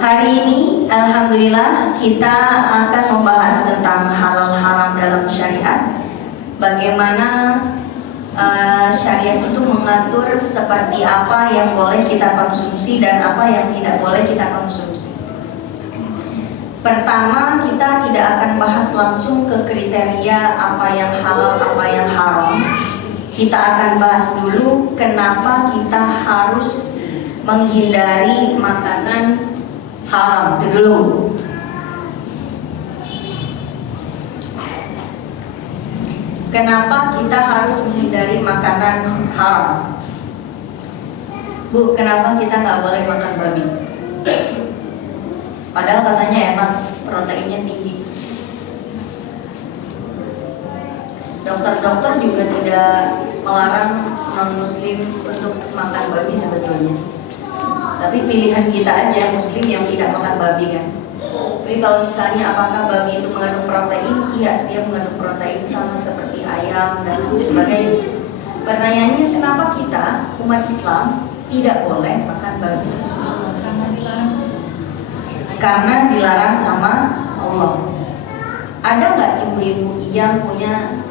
Hari ini alhamdulillah kita akan membahas tentang halal haram dalam syariat. Bagaimana syariat itu mengatur seperti apa yang boleh kita konsumsi dan apa yang tidak boleh kita konsumsi. Pertama, kita tidak akan bahas langsung ke kriteria apa yang halal, apa yang haram. Kita akan bahas dulu kenapa kita harus menghindari makanan haram. Itu dulu. Kenapa kita harus menghindari makanan haram? Bu, kenapa kita nggak boleh makan babi? Padahal katanya enak, proteinnya tinggi. Dokter-dokter juga tidak melarang non-muslim untuk makan babi sebetulnya. Tapi pilihan kita aja muslim yang tidak makan babi kan. Tapi kalau misalnya apakah babi itu mengandung protein? Iya, dia mengandung protein sama seperti ayam dan sebagainya. Pertanyaannya, kenapa kita umat Islam tidak boleh makan babi? Karena dilarang sama Allah. Ada nggak ibu-ibu yang punya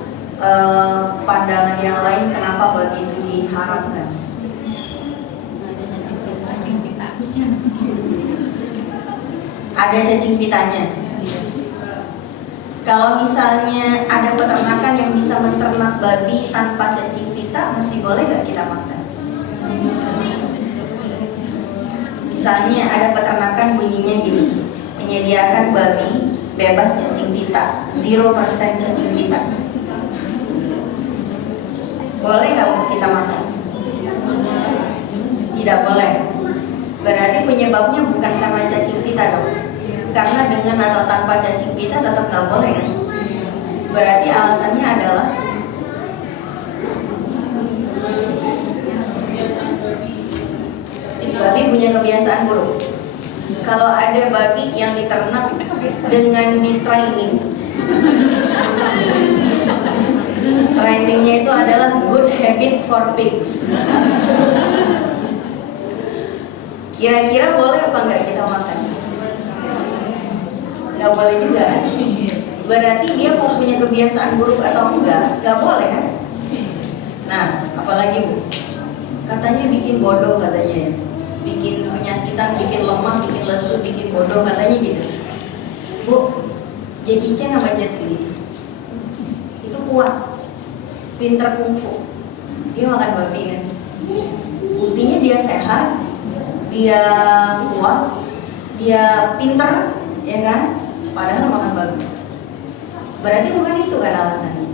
pandangan yang lain kenapa babi itu diharamkan? Ada cacing pitanya. Kalau misalnya ada peternakan yang bisa menternak babi tanpa cacing pita, masih boleh nggak kita makan? Misalnya ada peternakan bunyinya gini, menyediakan babi bebas cacing pita, 0% cacing pita. Boleh nggak kita makan? Tidak boleh. Berarti penyebabnya bukan karena cacing pita dong. Karena dengan atau tanpa cacing pita tetap nggak boleh kan? Berarti alasannya adalah babi punya kebiasaan buruk. Kalau ada babi yang diternak dengan di-training, trainingnya itu adalah good habit for pigs. Kira-kira boleh apa enggak kita makan? Nggak boleh juga kan? Berarti dia mau punya kebiasaan buruk atau enggak? Nggak boleh kan? Nah, apalagi Bu? Katanya bikin bodoh katanya ya. Bikin penyakitan, bikin lemah, bikin lesu, bikin bodoh katanya gitu. Bu, Jackie Chan sama Jet Li itu kuat, pinter kungfu. Dia makan babi kan? Buktinya dia sehat, dia kuat, dia pinter, ya kan? Padahal makan babi. Berarti bukan itu kan alasannya.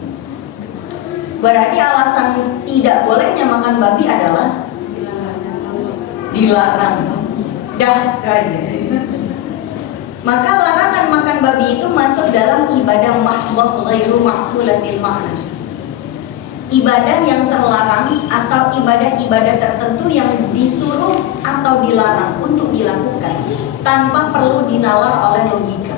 Berarti alasan tidak bolehnya makan babi adalah dilarang. Dah aja. Maka larangan makan babi itu masuk dalam ibadah mahdhah ghairu ma'qulatil ma'na. Ibadah yang terlarang atau ibadah-ibadah tertentu yang disuruh atau dilarang untuk dilakukan tanpa perlu dinalar oleh logika.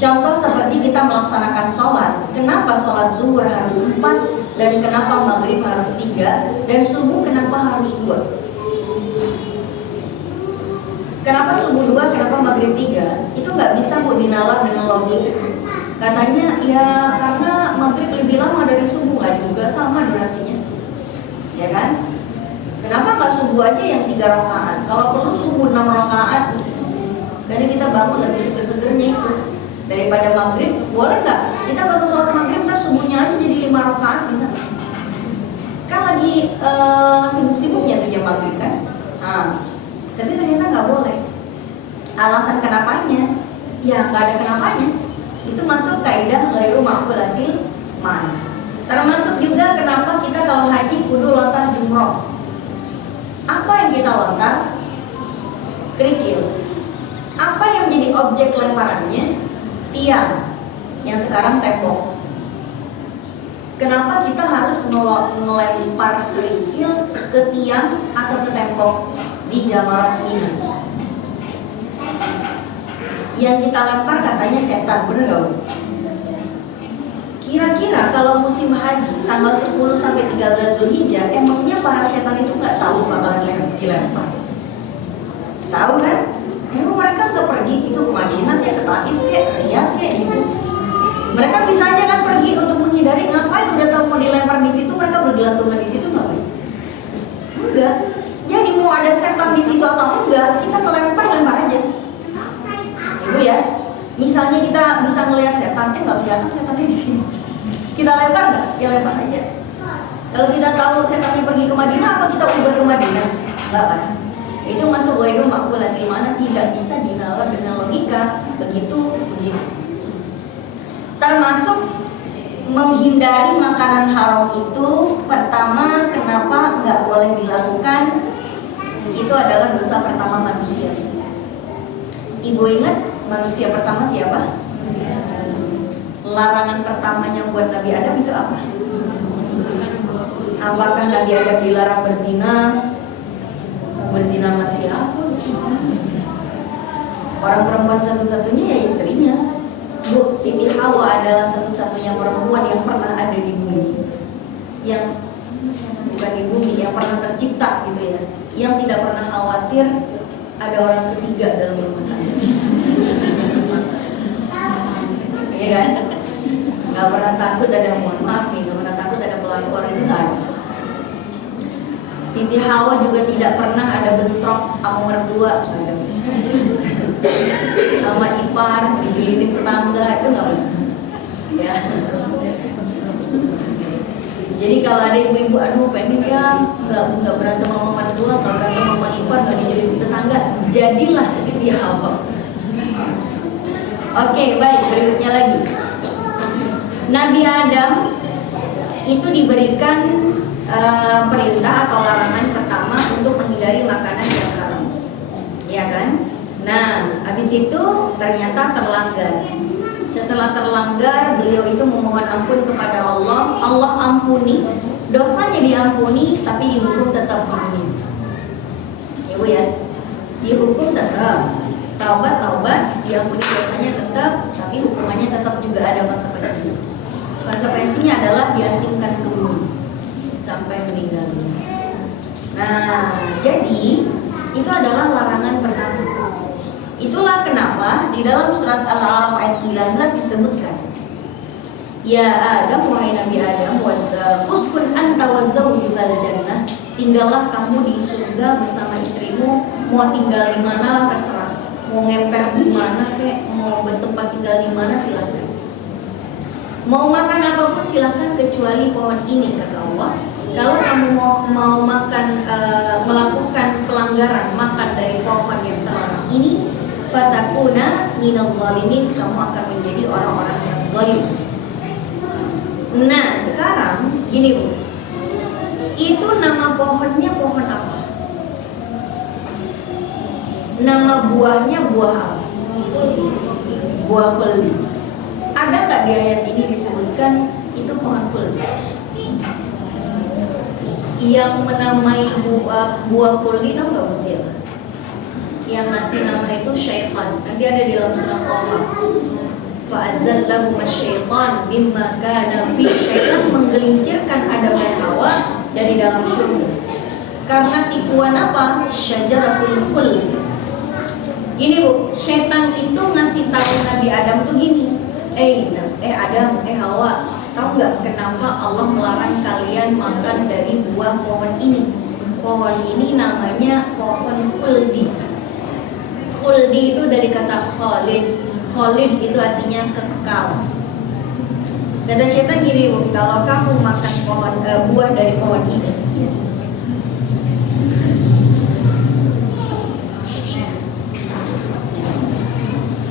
Contoh seperti kita melaksanakan sholat. Kenapa sholat zuhur harus 4 dan kenapa maghrib harus 3 dan subuh kenapa harus 2? Kenapa subuh 2, kenapa maghrib 3? Itu nggak bisa Bu dinalar dengan logika. Katanya ya karena maghrib lebih lama dari subuh, nggak juga, sama durasinya, ya kan? Kenapa nggak subuh aja yang 3 rakaat? Kalau perlu subuh 6 rakaat. Jadi kita bangun lagi seger-segernya itu. Daripada maghrib, boleh nggak? Kita nggak usah sholat maghrib, ntar subuhnya aja jadi 5 rakaat bisa. Kan lagi sibuk-sibuknya tuh jam maghrib kan? Nah, tapi ternyata nggak boleh. Alasan kenapanya? Ya nggak ada kenapanya. Itu masuk kaidah ghairu ma'qulatil ma'na. Termasuk juga kenapa kita kalau haji kudu lontar jumroh. Apa yang kita lontar? Kerikil. Apa yang jadi objek lemparannya? Tiang. Yang sekarang tembok. Kenapa kita harus melempar kerikil ke tiang atau ke tembok di Jamarat Mina? Yang kita lempar katanya setan, bener gak Bu? Kira-kira kalau musim haji tanggal 10 sampai 13 Zulhijjah, emangnya para setan itu nggak tahu bakalan dilempar? Tahu kan? Mereka bisa aja kan pergi untuk menghindari. Ngapain? Udah tahu mau dilempar di situ, mereka bergelantungan di situ ngapain? Enggak. Jadi mau ada setan di situ atau enggak, kita lempar aja. Ibu ya, misalnya kita bisa melihat setan, nggak kelihatan setannya di sini. Kita lempar nggak? Ya lempar aja. Kalau kita tahu setannya pergi ke Madinah, apa kita uber ke Madinah? Enggak kan? Itu masuk ghairu ma'qulatil mana, tidak bisa dinalar dengan logika. Begitu. Termasuk menghindari makanan haram itu, pertama kenapa nggak boleh dilakukan? Itu adalah dosa pertama manusia. Ibu ingat manusia pertama siapa? Larangan pertamanya buat Nabi Adam itu apa? Apakah Nabi Adam dilarang berzina? Berzina masih apa? Orang perempuan satu-satunya ya istrinya. Bu, Siti Hawa adalah satu-satunya perempuan yang pernah ada di bumi, yang bukan di bumi, yang pernah tercipta gitu ya, yang tidak pernah khawatir ada orang ketiga dalam rumah tangga. Iya kan? Nggak pernah takut ada, mohon maaf nih, nggak pernah takut ada pelakor, itu nggak ada. Siti Hawa juga tidak pernah ada bentrok sama mertua, sama ipar, dijulitin tetangga, itu nggak pernah. Ya. Jadi kalau ada ibu-ibu, aduh pengen ya nggak berantem sama mertua, nggak berantem sama ipar, nggak dijulitin tetangga, jadilah Siti Hawa. Oke, baik, berikutnya lagi. Nabi Adam itu diberikan perintah atau larangan pertama untuk menghindari makanan yang haram, ya kan? Nah, habis itu ternyata terlanggar. Setelah terlanggar, beliau itu memohon ampun kepada Allah. Allah ampuni, dosanya diampuni, tapi dihukum tetap dunia. Ibu ya, dihukum tetap. Taubat, diampuni dosanya tetap, tapi hukumannya tetap juga ada konsekuensinya. Konsekuensinya adalah diasingkan ke bumi sampai meninggal. Nah, jadi itu adalah larangan pertama. Itulah kenapa di dalam surat Al-A'raf ayat 19 disebutkan, ya Adam, wahai Nabi Adam, uskun anta wa zawjukal jannah, tinggallah kamu di surga bersama istrimu, mau tinggal di mana terserah, mau ngemper di mana kek, mau bertempat tinggal di mana silakan, mau makan apapun silakan kecuali pohon ini, kata Allah. Kalau kamu mau makan, melakukan pelanggaran makan dari pohon yang terlarang ini, fatakuna minal zalimin, kamu akan menjadi orang-orang yang zalim. Nah, sekarang gini Bu, itu nama pohonnya pohon apa? Nama buahnya buah apa? Buah khuldi. Ada nggak di ayat ini disebutkan itu pohon khuldi? Yang menamai buah khuldi tahu nggak Bu siapa? Yang ngasih nama itu syaitan. Nanti ada di dalam surah Al-Qamar. Fa'azallahum asy-syaitan mimma kana fi. Syaitan menggelincirkan Adam dan Hawa dari dalam surga. Karena tipuan apa? Syajaratul khuld. Gini Bu, syaitan itu ngasih tahu Nabi Adam tuh gini. Adam, Hawa, tahu nggak kenapa Allah melarang kalian makan dari buah pohon ini? Pohon ini namanya pohon khuldi. Khuldi itu dari kata khalid. Khalid itu artinya kekal. Kata syaitan gini, kalau kamu makan buah dari pohon ini,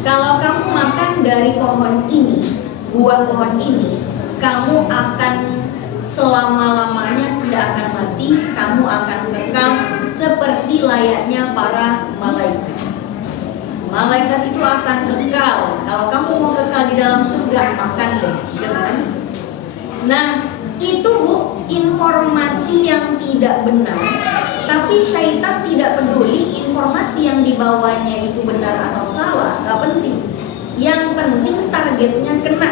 kalau kamu makan dari pohon ini, buah pohon ini, kamu akan selama-lamanya tidak akan mati, kamu akan kekal seperti layaknya para malaikat. Malaikat itu akan kekal. Kalau kamu mau kekal di dalam surga, makan deh, jangan. Nah, itu Bu, informasi yang tidak benar. Tapi syaitan tidak peduli informasi yang dibawanya itu benar atau salah, gak penting. Yang penting targetnya kena.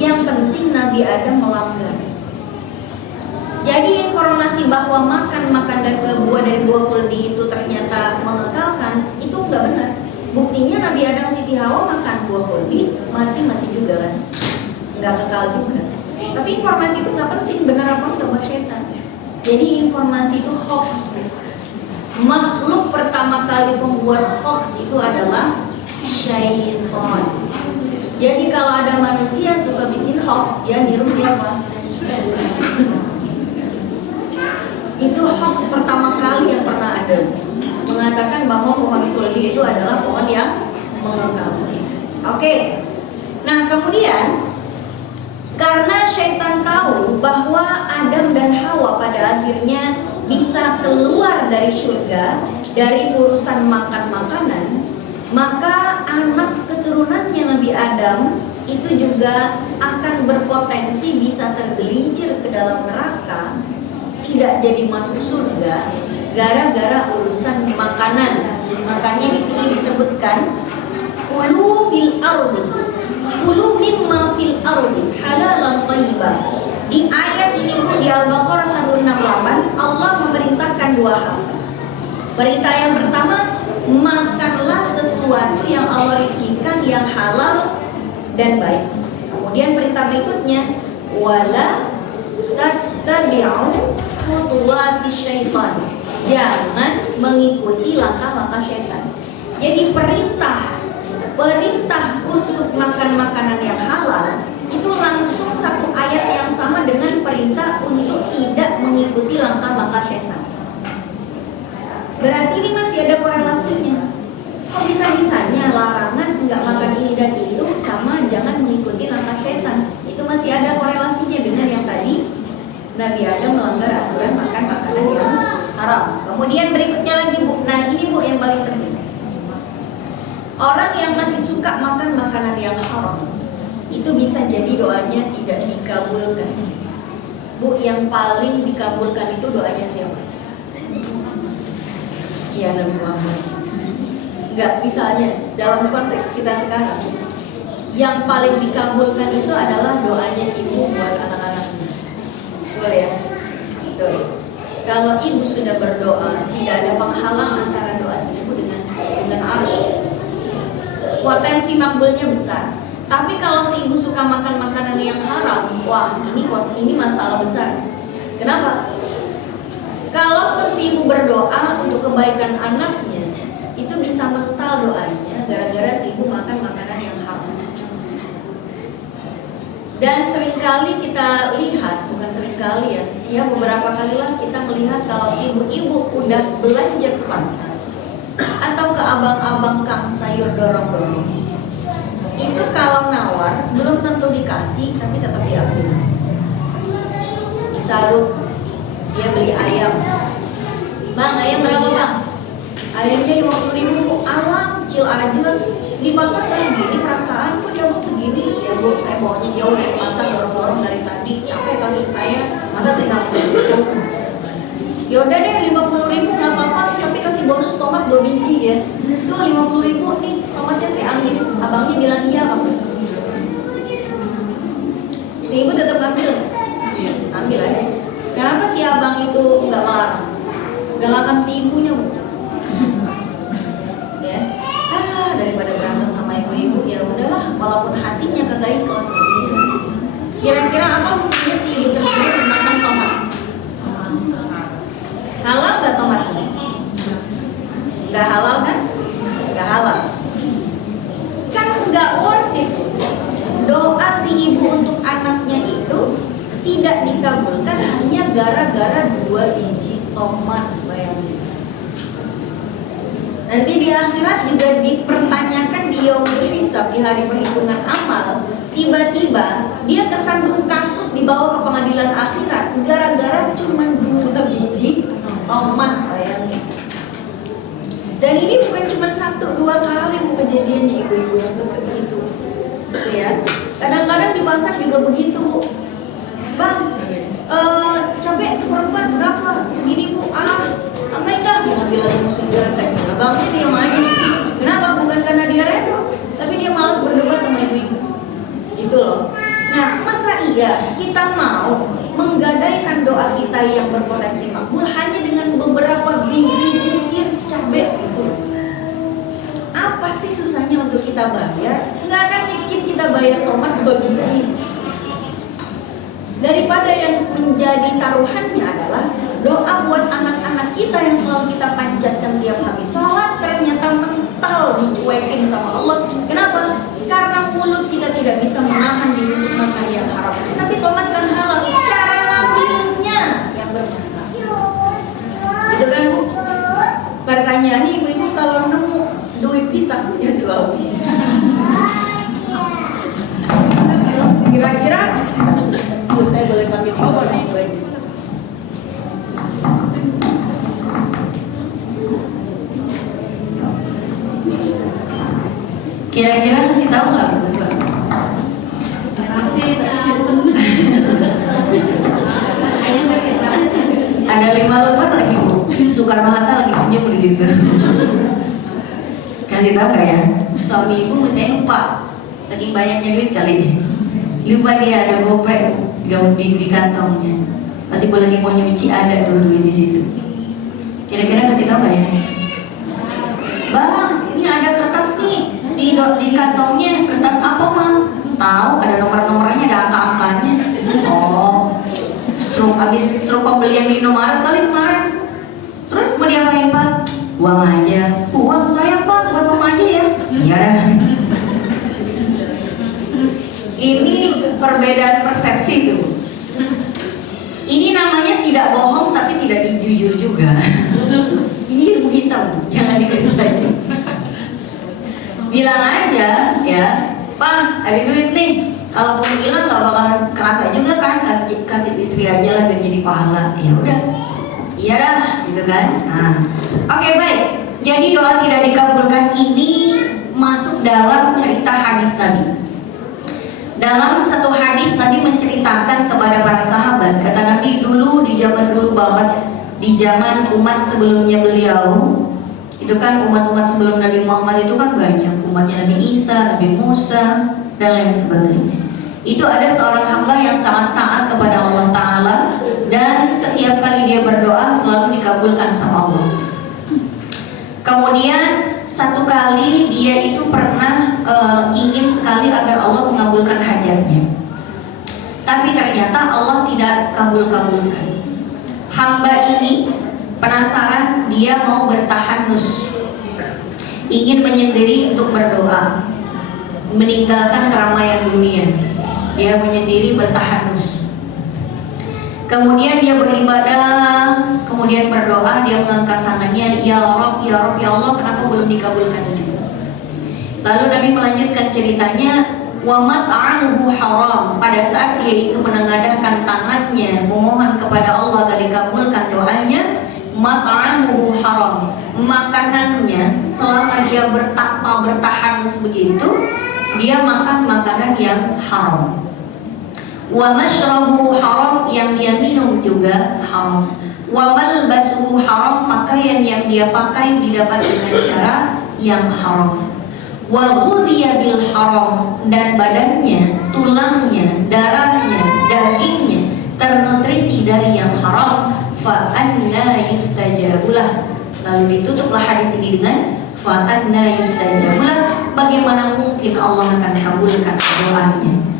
Yang penting Nabi Adam melanggar. Jadi informasi bahwa makan dari buah khuldi itu ternyata mengekalkan, itu nggak benar. Buktinya Nabi Adam Siti Hawa makan buah khuldi, mati juga kan. nggak kekal juga. Tapi informasi itu nggak penting, benar apa enggak buat setan. Jadi informasi itu hoax. Makhluk pertama kali membuat hoax itu adalah syaitan. Jadi kalau ada manusia suka bikin hoax, dia niru siapa? Itu hoax pertama kali yang pernah ada, mengatakan bahwa pohon kuldi itu adalah pohon yang mengekal. Oke. Nah kemudian karena syaitan tahu bahwa Adam dan Hawa pada akhirnya bisa keluar dari surga dari urusan makan makanan, maka anak keturunannya Nabi Adam itu juga akan berpotensi bisa tergelincir ke dalam neraka, tidak jadi masuk surga gara-gara urusan makanan. Makanya di sini disebutkan kulu fil ardi, kulu mimma fil ardi halalan thayyiban. Di ayat ini di Al-Baqarah 168 Allah memerintahkan dua hal. Perintah yang pertama, makanlah sesuatu yang Allah rizkikan yang halal dan baik. Kemudian perintah berikutnya, wala tattabi'u khutuwatis syaitan. Jangan mengikuti langkah-langkah syaitan. Jadi perintah untuk makan makanan yang halal itu langsung satu ayat yang sama dengan perintah untuk tidak mengikuti langkah-langkah syaitan. Berarti ini masih ada korelasinya. Kok bisa-bisanya larangan nggak makan ini dan itu sama jangan mengikuti langkah syaitan? Itu masih ada korelasinya dengan yang tadi Nabi Adam melanggar aturan makan makanan yang haram. Kemudian berikutnya lagi Bu, nah ini Bu yang paling penting. Orang yang masih suka makan makanan yang haram itu bisa jadi doanya tidak dikabulkan. Bu, yang paling dikabulkan itu doanya siapa? Iya, Nabi Muhammad. Enggak, misalnya dalam konteks kita sekarang, yang paling dikabulkan itu adalah doanya ibu buat anak-anaknya. Boleh ya? Doa. Kalau ibu sudah berdoa, tidak ada penghalang antara doa si ibu dengan arsy. Potensi makbulnya besar. Tapi kalau si ibu suka makan makanan yang haram, wah ini masalah besar. Kenapa? Kalau si ibu berdoa untuk kebaikan anaknya, itu bisa mental doanya gara-gara si ibu makan makanan yang haram. Dan seringkali kita lihat, bukan seringkali ya beberapa kalilah kita melihat kalau ibu-ibu udah belanja ke pasar atau ke abang-abang kang sayur dorong-dorong, itu kalau nawar belum tentu dikasih, tapi tetap diambil. Misalnya dia beli ayam, bang ayam berapa bang? Ayamnya 50.000. Alam kecil aja, di pasar kan segini, perasaan kok dia mau segini. Ya bu, saya bawanya jauh dari pasar, dorong-dorong dari tadi, capek kali saya, masa saya nggak perlu. Yaudah deh 50.000 nggak apa-apa, tapi kasih bonus tomat 2 biji ya. Tuh 50.000 nih, tomatnya saya ambil. Abangnya bilang iya bang. Si ibu tetap ambil, ambil aja. Kenapa si abang itu nggak melarang? Galakan si ibunya bu. Ya, daripada berantem sama ibu-ibu ya udahlah, walaupun hatinya kagak ikhlas. Kira-kira apa hukumnya si ibu tersebut makan tomat? Halal nggak tomatnya? Nggak halal kan? Nggak halal. Kan nggak worth it. Doa si ibu untuk anaknya itu tidak dikabulkan hanya gara-gara 2 biji tomat, bayangin. Nanti di akhirat juga dipertanyakan di yaumul hisab, di hari perhitungan amal. Tiba-tiba dia kesandung kasus dibawa ke pengadilan akhirat gara-gara cuma 2 biji tomat, bayangin. Dan ini bukan cuma 1-2 kali kejadiannya ibu-ibu yang seperti itu. Ya, kadang-kadang di pasar juga begitu bu. Bang, cabai seperempat berapa? Segini bu. Amai dah. Dia ngambil lagi musuh juara saya. Abangnya diam aja. Kenapa? Bukan karena dia redo, tapi dia malas berdebat sama ibu-ibu. Gitu loh. Nah, masa iya kita mau menggadaikan doa kita yang berpotensi makbul hanya dengan beberapa biji butir cabai gitu? Apa sih susahnya untuk kita bayar? Nggak akan miskin kita bayar tomat 2 biji. daripada yang menjadi taruhannya adalah doa buat anak-anak kita yang selalu kita panjatkan tiap habis sholat, ternyata mental dicuekin sama Allah. Kenapa? Karena mulut kita tidak bisa menahan diri untuk makan yang haram. Tapi tomatkan halal, cara ngambilnya yang bermasalah. Gitu kan Bu? Pertanyaan ibu-ibu kalau nemu duit pisang punya suami, kira-kira saya boleh pakai nih baik. Kira-kira kasih tahu nggak Bu suami? Kasih Ada 5 lembar lagi Bu. Soekarno Hatta lagi senyum di situ. Kasih tahu nggak ya? Suami ibu misalnya lupa, saking banyaknya duit kali. Lupa dia ada gopek di kantongnya. Masih lagi mau nyuci ada tuh duit di situ. Kira-kira kasih tahu nggak ya? Bang, ini ada kertas nih di kantongnya. Kertas apa Mang? Tahu, ada nomor-nomornya, ada angka-angkanya. Oh, habis stroke pembelian di Indomaret kali kemarin. Terus mau diapain Pak? Uang aja. Uang saya Pak, buat mama aja ya. Iya dah. Ini perbedaan persepsi tuh. Ini namanya tidak bohong tapi tidak jujur juga. Ini ilmu hitam, jangan dikritik. Bilang aja ya, Pak, ada duit nih. Kalau mau bilang nggak bakal kerasa juga kan, kasih istri aja lah biar jadi pahala. Ya udah, iya dah, gitu kan. Nah, oke, baik. Jadi doa tidak dikabulkan ini masuk dalam cerita hadis Nabi. Dalam satu hadis Nabi menceritakan kepada para sahabat, kata Nabi dulu di zaman dulu banget, di zaman umat sebelumnya beliau, itu kan umat-umat sebelum Nabi Muhammad itu kan banyak, umatnya Nabi Isa, Nabi Musa, dan lain sebagainya. Itu ada seorang hamba yang sangat taat kepada Allah Ta'ala, dan setiap kali dia berdoa selalu dikabulkan sama Allah. Kemudian satu kali dia itu pernah ingin sekali agar Allah mengabulkan hajatnya, tapi ternyata Allah tidak kabulkan. Hamba ini penasaran, dia mau bertahanus, ingin menyendiri untuk berdoa, meninggalkan keramaian dunia. Dia menyendiri bertahanus. Kemudian dia beribadah, kemudian berdoa, dia mengangkat tangannya, ya Rabb, ya Rabb, ya Allah, kenapa belum dikabulkan juga? Lalu Nabi melanjutkan ceritanya, wa mat'amuhu haram. Pada saat dia itu menengadahkan tangannya memohon kepada Allah agar dikabulkan doanya, mat'amuhu haram. Makanannya selama dia bertahanus begitu, dia makan makanan yang haram. Wa mashrabuhu haram, yang dia minum juga haram. Wa malbasuhu haram, pakaian yang dia pakai didapat dengan cara yang haram. Wa ghudhiya bil haram, dan badannya, tulangnya, darahnya, dagingnya ternutrisi dari yang haram. Fa anna yustajabulah. Lalu ditutuplah hadis ini dengan fa anna yustajabulah. Bagaimana mungkin Allah akan kabulkan doanya?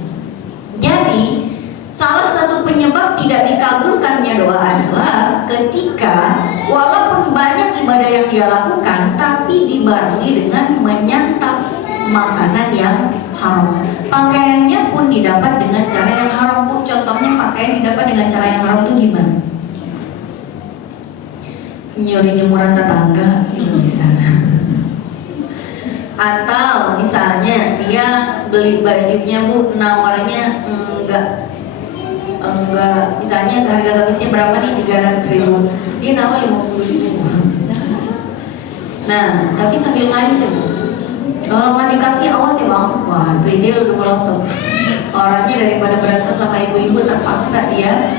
Jadi salah satu penyebab tidak dikabulkannya doa adalah ketika walaupun banyak ibadah yang dia lakukan, tapi dibarengi dengan menyantap makanan yang haram. Pakaiannya pun didapat dengan cara yang haram. Bu, contohnya pakaian didapat dengan cara yang haram itu gimana? Nyuri jemuran tetangga bisa. Atau misalnya dia beli bajunya Bu, nawarnya enggak, misalnya harga habisnya berapa nih, 300.000, dia nawar 50.000. Nah, tapi sambil ngancem, kalau nggak dikasih awas ya Bang. Wah, itu dia udah melotot. Orangnya daripada berantem sama ibu-ibu terpaksa dia,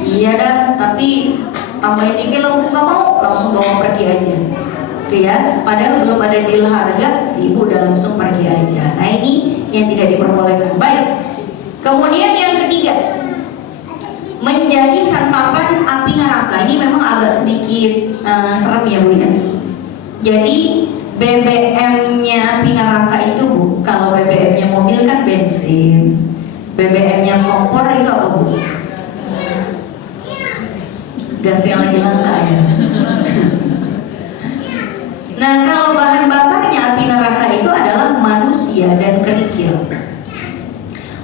iya dah, tapi tambahin dikit lo nggak mau, langsung bawa pergi aja. Oke ya, padahal belum ada deal harga, si ibu udah langsung pergi aja. Nah ini yang tidak diperbolehkan. Baik. Kemudian yang ketiga, menjadi santapan api neraka. Ini memang agak sedikit serem ya Bu ya. Jadi BBM-nya api neraka itu Bu, kalau BBM-nya mobil kan bensin, BBM-nya kompor itu apa Bu? gas yang lagi langka ya. Nah, kalau bahan bakarnya api neraka itu adalah manusia dan kerikil.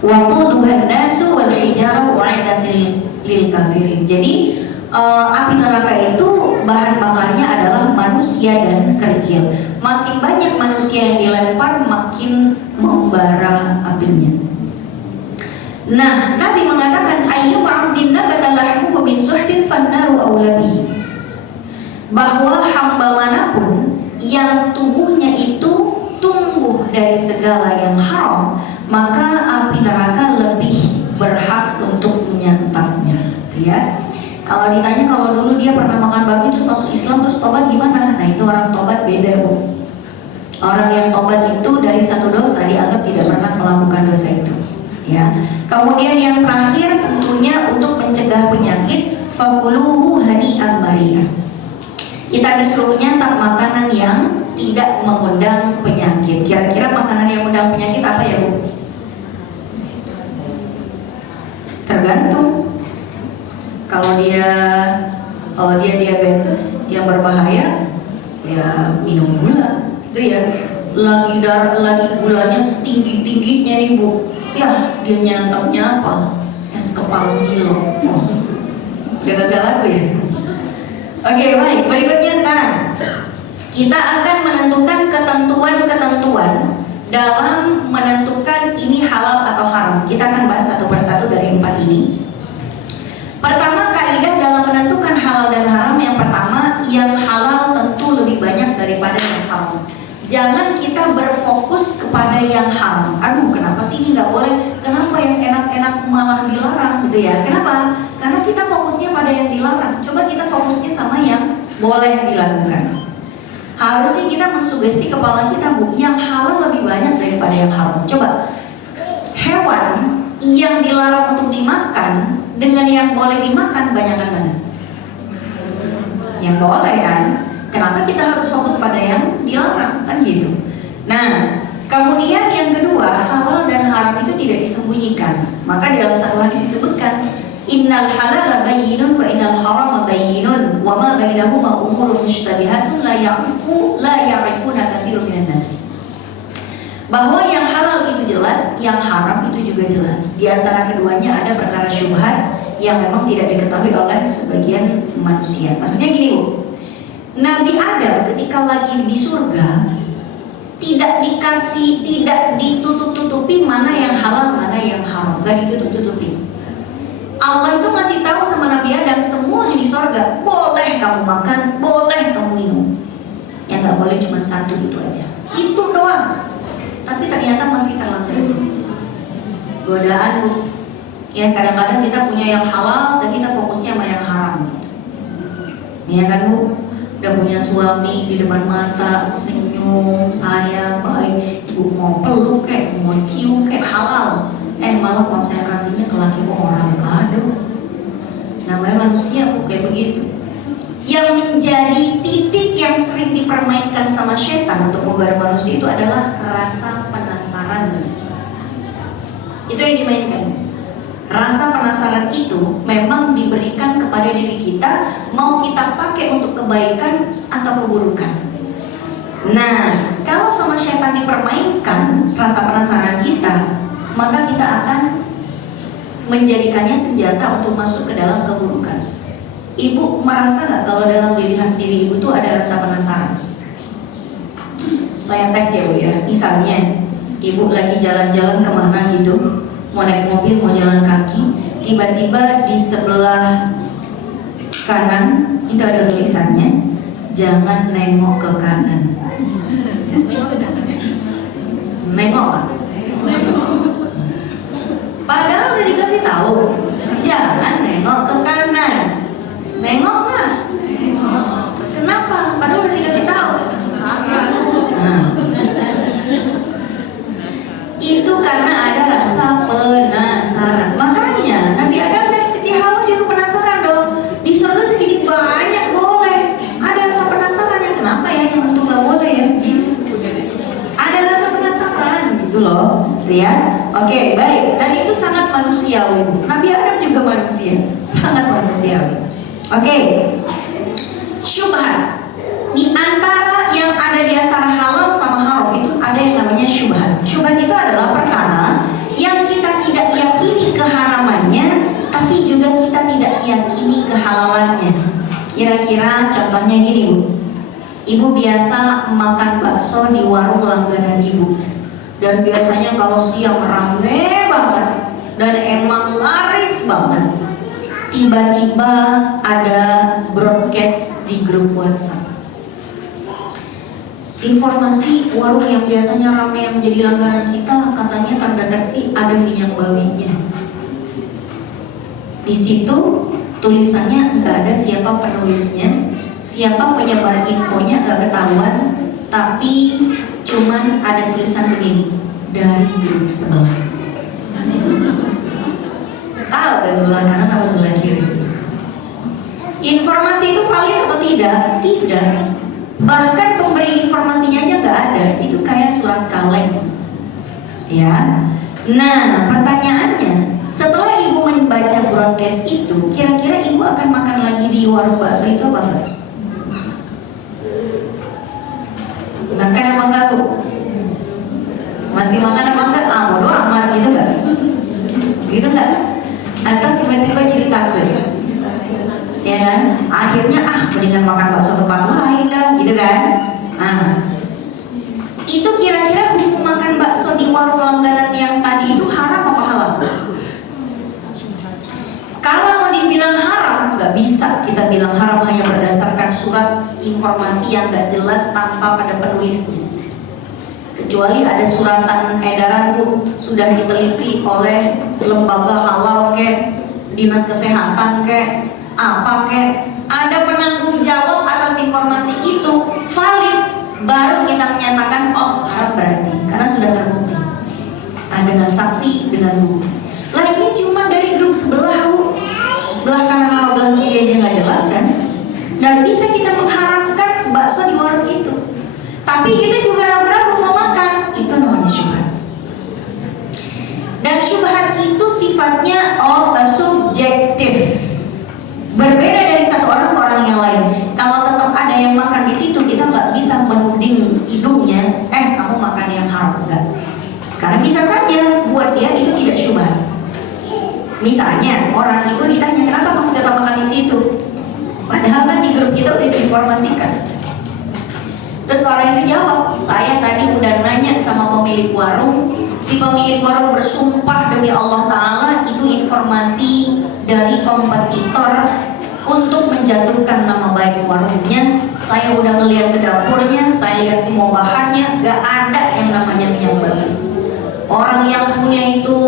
Waquduhan nasu wal hijarah u'iddatil lil kafirin. Jadi api neraka itu bahan bakarnya adalah manusia dan kerikil. Makin banyak manusia yang dilempar, makin membara apinya. Nah, Nabi mengatakan ayyub 'abdin nabata lahmuhu min suhdin fannaru aula bihi. Bahwa hamba manapun yang tubuhnya itu tumbuh dari segala yang haram, maka api neraka lebih berhak untuk menyantapnya, ya. Kalau ditanya kalau dulu dia pernah makan babi terus masuk Islam terus tobat gimana? Nah, itu orang tobat beda, Bu. Orang yang tobat itu dari satu dosa dianggap tidak pernah melakukan dosa itu, ya. Kemudian yang terakhir tentunya untuk mencegah penyakit, fakuluhu hani'an mari'ah. Kita disuruh menyantap makanan yang tidak mengundang penyakit. Kira-kira makanan yang mengundang penyakit apa ya, Bu? Tergantung. Kalau dia diabetes yang berbahaya, ya minum gula, itu ya. Lagi gulanya setinggi-tingginya nih, Bu. Ya, dia nyantapnya apa? Es kepal Milo. Oh, gagal lagu ya. Oke, baik. Berikutnya sekarang kita akan menentukan ketentuan-ketentuan dalam menentukan ini halal atau haram. Kita akan bahas satu persatu dari 4 ini. Pertama, kaidah dalam menentukan halal dan haram. Yang pertama, yang halal tentu lebih banyak daripada yang haram. Jangan kita berfokus kepada yang haram. Aduh, kenapa sih ini nggak boleh? Kenapa yang enak-enak malah dilarang gitu ya? Kenapa? Karena kita fokusnya pada yang dilarang. Coba kita fokusnya sama yang boleh dilakukan. Harusnya kita mensugesti kepala kita, Bu, yang halal lebih banyak daripada yang haram. Coba, hewan yang dilarang untuk dimakan dengan yang boleh dimakan banyakan mana? Yang boleh kan? Kenapa kita harus fokus pada yang dilarang? Kan gitu. Nah, kemudian yang kedua, halal dan haram itu tidak disembunyikan. Maka dalam satu hadis disebutkan, innal halala bayyinun wa innal harama bayyinun wa ma bainahuma umurun mushtabihatun la ya'rifuna katsirun minan nas. Bahwa yang halal itu jelas, yang haram itu juga jelas. Di antara keduanya ada perkara syubhat yang memang tidak diketahui oleh sebagian manusia. Maksudnya gini, Bu. Nabi Adam ketika lagi di surga tidak ditutup-tutupi mana yang halal, mana yang haram, gak ditutup-tutupi. Allah itu ngasih tahu sama Nabi Adam semuanya di surga, boleh kamu makan, boleh kamu minum. Yang nggak boleh cuma satu itu aja, itu doang. Tapi ternyata masih terlanggar godaan, Bu. Ya, kadang-kadang kita punya yang halal dan kita fokusnya sama yang haram. Ya kan, Bu? Udah punya suami di depan mata, senyum, sayang, baik, ibu mau peluk kayak mau cium kayak halal, malah konsentrasinya ke laki orang. Aduh, namanya manusia kok kayak begitu. Yang menjadi titik yang sering dipermainkan sama setan untuk menggoda manusia itu adalah rasa penasaran. Itu yang dimainkan. Rasa penasaran itu memang diberikan kepada diri kita, mau kita pakai untuk kebaikan atau keburukan. Nah, kalau sama setan dipermainkan rasa penasaran kita, maka kita akan menjadikannya senjata untuk masuk ke dalam keburukan. Ibu merasa nggak kalau dalam diri ibu itu ada rasa penasaran? Saya tes ya, Bu ya. Misalnya, ibu lagi jalan-jalan kemana gitu, mau naik mobil, mau jalan kaki, tiba-tiba di sebelah kanan itu ada tulisannya, jangan nengok ke kanan. Nengok Pak? Padahal udah dikasih tahu, jangan nengok ke kanan. Nengok nggak? Kenapa? Padahal udah dikasih tahu. Nah, itu karena ada rasa penasaran. Makanya Nabi Adam dan Siti Hawa juga penasaran dong. Di surga segini banyak boleh. Ada rasa penasaran ya, kenapa ya yang itu nggak boleh ya? Ada rasa penasaran gitu loh, ya. Oke, baik. Dan itu sangat manusiawi. Nabi Adam juga manusia, sangat manusiawi. Oke. Syubhat. Di antara yang ada di antara halal sama haram itu ada yang namanya syubhat. Syubhat itu adalah perkara yang kita tidak yakini keharamannya, tapi juga kita tidak yakini kehalalannya. Kira-kira contohnya gini Bu. Ibu biasa makan bakso di warung langganan Ibu, dan biasanya kalau siang rame banget dan emang laris banget. Tiba-tiba ada broadcast di grup WhatsApp. Informasi warung yang biasanya ramai yang menjadi langganan kita katanya terdeteksi ada minyak babinya. Di situ tulisannya nggak ada siapa penulisnya, siapa penyebar infonya nggak ketahuan, tapi cuman ada tulisan begini, dari grup sebelah. Tahu gak sebelah kanan atau sebelah kiri? Informasi itu valid atau tidak? Tidak. Bahkan pemberi informasinya aja nggak ada. Itu kayak surat kaleng. Ya. Nah, pertanyaannya, setelah ibu membaca broadcast itu, kira-kira ibu akan makan lagi di warung bakso itu apa enggak? Makan apa enggak Bu? Masih makan apa enggak? Bodo amat gitu enggak? Gitu enggak? Atau tiba-tiba jadi takut? Ya kan? Akhirnya mendingan makan bakso tempat lain dah, gitu kan? Nah, itu kira-kira hukum makan bakso di warung langganan yang tadi itu haram apa halal? Kalau mau dibilang haram, nggak bisa kita bilang haram hanya berdasarkan surat informasi yang nggak jelas tanpa pada penulisnya. Kecuali ada suratan edaran Bu, sudah diteliti oleh lembaga halal dinas kesehatan apa ada penanggung jawab atas informasi itu valid, baru kita menyatakan oh haram berarti karena sudah terbukti dengan saksi dengan bukti. Lah ini cuma dari grup sebelah Bu, belah kanan sama belah kiri aja nggak jelas kan? Dan bisa kita mengharamkan bakso di warung itu, tapi kita juga ragu-ragu mau makan, itu namanya syubhat. Dan syubhat itu sifatnya subjektif, berbeda dari satu orang ke orang yang lain. Kalau tetap ada yang makan di situ, kita nggak bisa menuding hidungnya, kamu makan yang haram, enggak. Karena bisa saja buat dia itu tidak syubhat. Misalnya orang itu ditanya kenapa kamu tetap makan di situ, padahal kan di grup kita udah diinformasikan. Terus orang itu jawab, saya tadi udah nanya sama pemilik warung, si pemilik warung bersumpah demi Allah Ta'ala itu informasi dari kompetitor untuk menjatuhkan nama baik warungnya. Saya udah ngeliat ke dapurnya, saya lihat semua bahannya, gak ada yang namanya minyak babi. Orang yang punya itu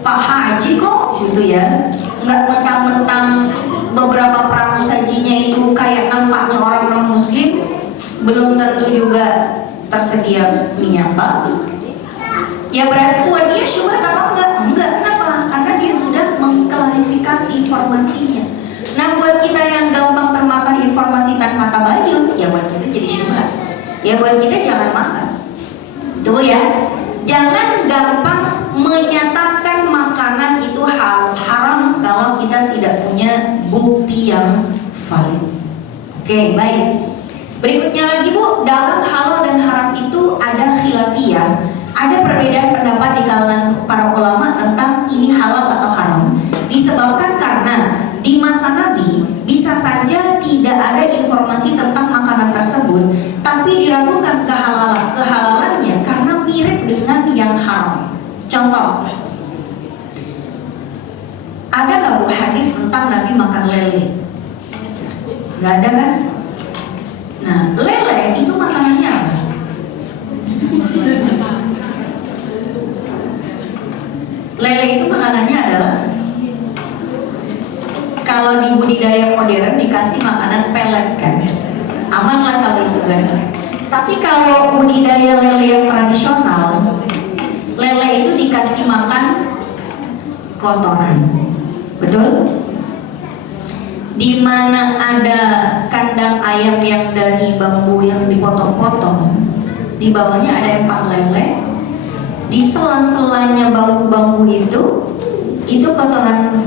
Pak Haji kok gitu ya, nggak mentang-mentang beberapa pramusajinya itu kayak nampaknya orang non-muslim, belum tentu juga tersedia minyak babi. Ya berarti buat dia syubhat apa enggak? Enggak, kenapa? Karena dia sudah mengklarifikasi informasinya. Nah buat kita yang gampang termakan informasi tanpa tabayun, ya buat kita jadi syubhat. Ya buat kita jangan makan. Tuh ya, jangan gampang menyatakan makanan itu haram kalau kita tidak punya bukti yang valid. Oke, baik. Berikutnya lagi Bu, dalam halal dan haram itu ada khilafiyah, ada perbedaan pendapat di kalangan para ulama tentang ini halal atau haram. Disebabkan karena di masa Nabi bisa saja tidak ada informasi tentang makanan tersebut, tapi diragukan kehalalannya karena mirip dengan yang haram. Contoh, ada nggak Bu hadis tentang Nabi makan lele? Nggak ada kan? Nah, lele itu makanannya apa? Lele itu makanannya adalah, kalau di budidaya modern dikasih makanan pelet kan, aman lah kalau itu kan. Tapi kalau budidaya lele yang tradisional, lele itu dikasih makan kotoran, betul? Di mana ada kandang ayam yang dari bambu yang dipotong-potong, di bawahnya ada empang lele, di sela-selanya bambu-bambu itu kotoran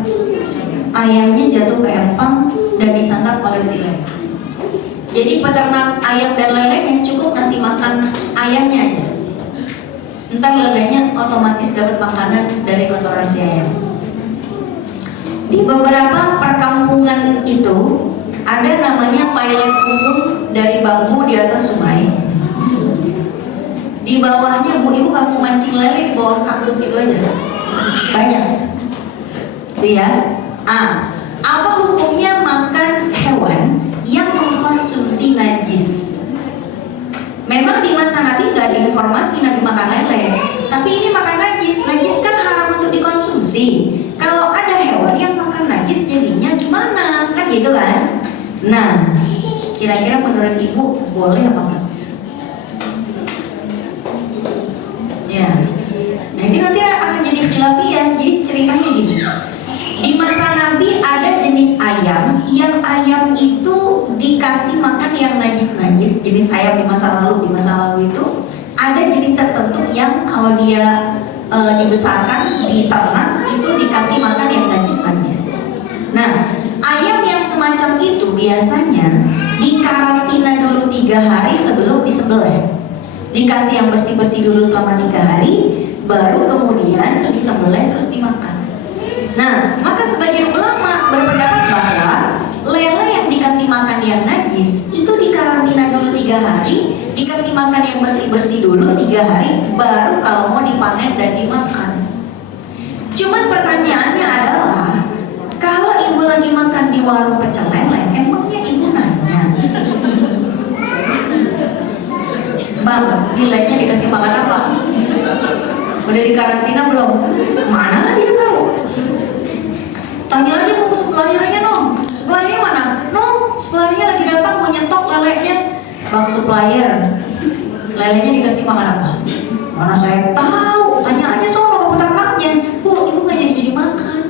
ayamnya jatuh ke empang dan disantap oleh si lele. Jadi peternak ayam dan lele yang cukup ngasih makan ayamnya aja, ntar lelenya otomatis dapat makanan dari kotoran si ayam. Di beberapa perkampungan itu ada namanya toilet umum dari bambu di atas sungai. Di bawahnya ibu kamu mancing lele di bawah kaktus itu aja banyak. Ya. Apa hukumnya makan hewan yang mengkonsumsi najis? Memang di masa Nabi nggak ada informasi Nabi makan lele, tapi ini makan najis. Najis kan haram untuk dikonsumsi. Kalau ada hewan yang makan najis jadinya gimana? Kan gitu kan? Nah, kira-kira menurut ibu boleh apa enggak? Ya, nah ini nanti akan jadi khilafiyah. Jadi ceritanya gini, di masa Nabi ada jenis ayam yang ayam itu dikasih makan yang najis-najis. Jenis ayam di masa lalu itu ada jenis tertentu yang kalau dia dibesarkan, diternak itu dikasih makan yang najis-najis. Nah, ayam yang semacam itu biasanya dikarantina dulu 3 hari sebelum disembelih. Dikasih yang bersih-bersih dulu selama 3 hari, baru kemudian disembelih terus dimakan. Nah, maka sebagian ulama berpendapat bahwa lele yang dikasih makan yang najis itu dikarantina dulu 3 hari, dikasih makan yang bersih-bersih dulu 3 hari, baru kalau mau dipanen dan dimakan. Cuman pertanyaannya adalah, kalau ibu lagi makan di warung pecel lele, emangnya ibu nanya, Bang, nilainya dikasih makan apa? Udah dikarantina belum? Mana dia tahu? Tanya aja buku suppliernya dong. Suppliernya mana? No, suppliernya lagi datang mau nyetok lelenya. Bang supplier, lelenya dikasih makan apa? Mana saya tahu? Tanya aja soal ke peternaknya. Bu, ibu nggak jadi makan.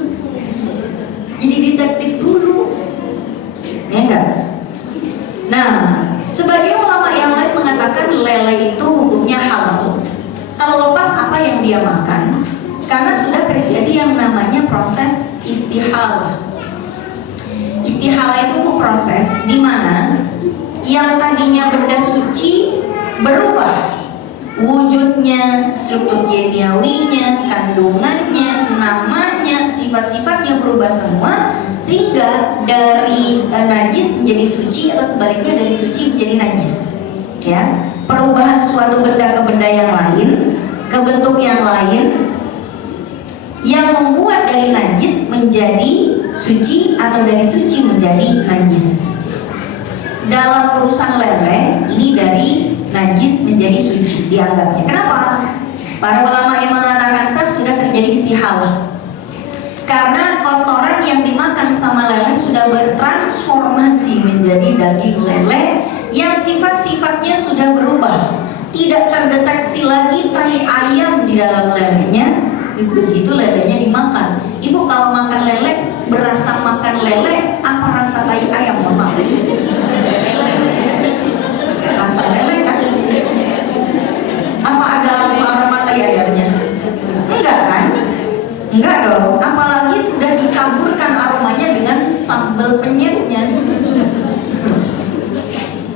Jadi detektif dulu, ya enggak? Nah, sebagian ulama yang lain mengatakan lele itu hukumnya halal terlepas apa yang dia makan, karena sudah terjadi yang namanya proses istihalah. Istihalah itu proses di mana yang tadinya benda suci berubah wujudnya, struktur kimiawinya, kandungannya, namanya, sifat-sifatnya berubah semua, sehingga dari najis menjadi suci atau sebaliknya dari suci menjadi najis. Ya, perubahan suatu benda ke benda yang lain, ke bentuk yang lain, yang membuat dari najis menjadi suci atau dari suci menjadi najis. Dalam urusan lele ini dari najis menjadi suci dianggapnya. Kenapa? Para ulama yang mengatakan sah sudah terjadi istihalah, karena kotoran yang dimakan sama lele sudah bertransformasi menjadi daging lele yang sifat-sifatnya sudah berubah. Tidak terdeteksi lagi tai ayam di dalam lelenya. Begitu lelenya dimakan. Ibu kalau makan lele berasa makan lele apa rasa tai ayam, Mama? Rasa lele kan? Apa ada aroma tai ayamnya? Enggak kan? Enggak dong. Apalagi sudah dikaburkan aromanya dengan sambal penyetnya.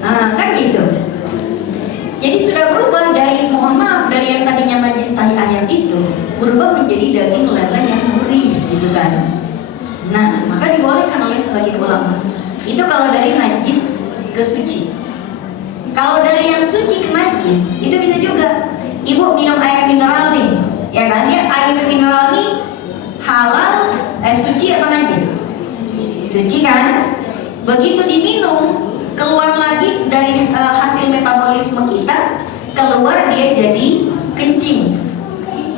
Nah, kan gitu. Jadi sudah berubah dari, mohon maaf, dari yang tadinya najis tai ayam itu berubah menjadi daging lele yang gurih, gitu kan. Nah, maka dibolehkan oleh sebagian ulama. Itu kalau dari najis ke suci. Kalau dari yang suci ke najis, itu bisa juga. Ibu minum air mineral nih, ya kan? Ya, air mineral nih halal, suci atau najis? Suci kan? Begitu diminum, keluar lagi dari hasil metabolisme kita, keluar dia jadi kencing.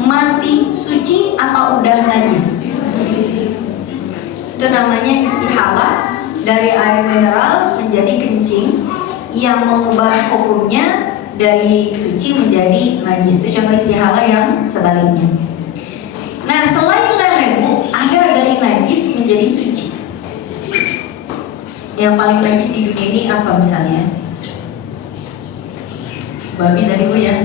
Masih suci atau udah najis? Itu namanya istihalah, dari air mineral menjadi kencing, yang mengubah hukumnya dari suci menjadi najis. Itu contoh istihalah yang sebaliknya. Nah, selain lele, Bu, ada dari najis menjadi suci. Yang paling najis di dunia ini apa misalnya? Babi tadi, Bu, ya.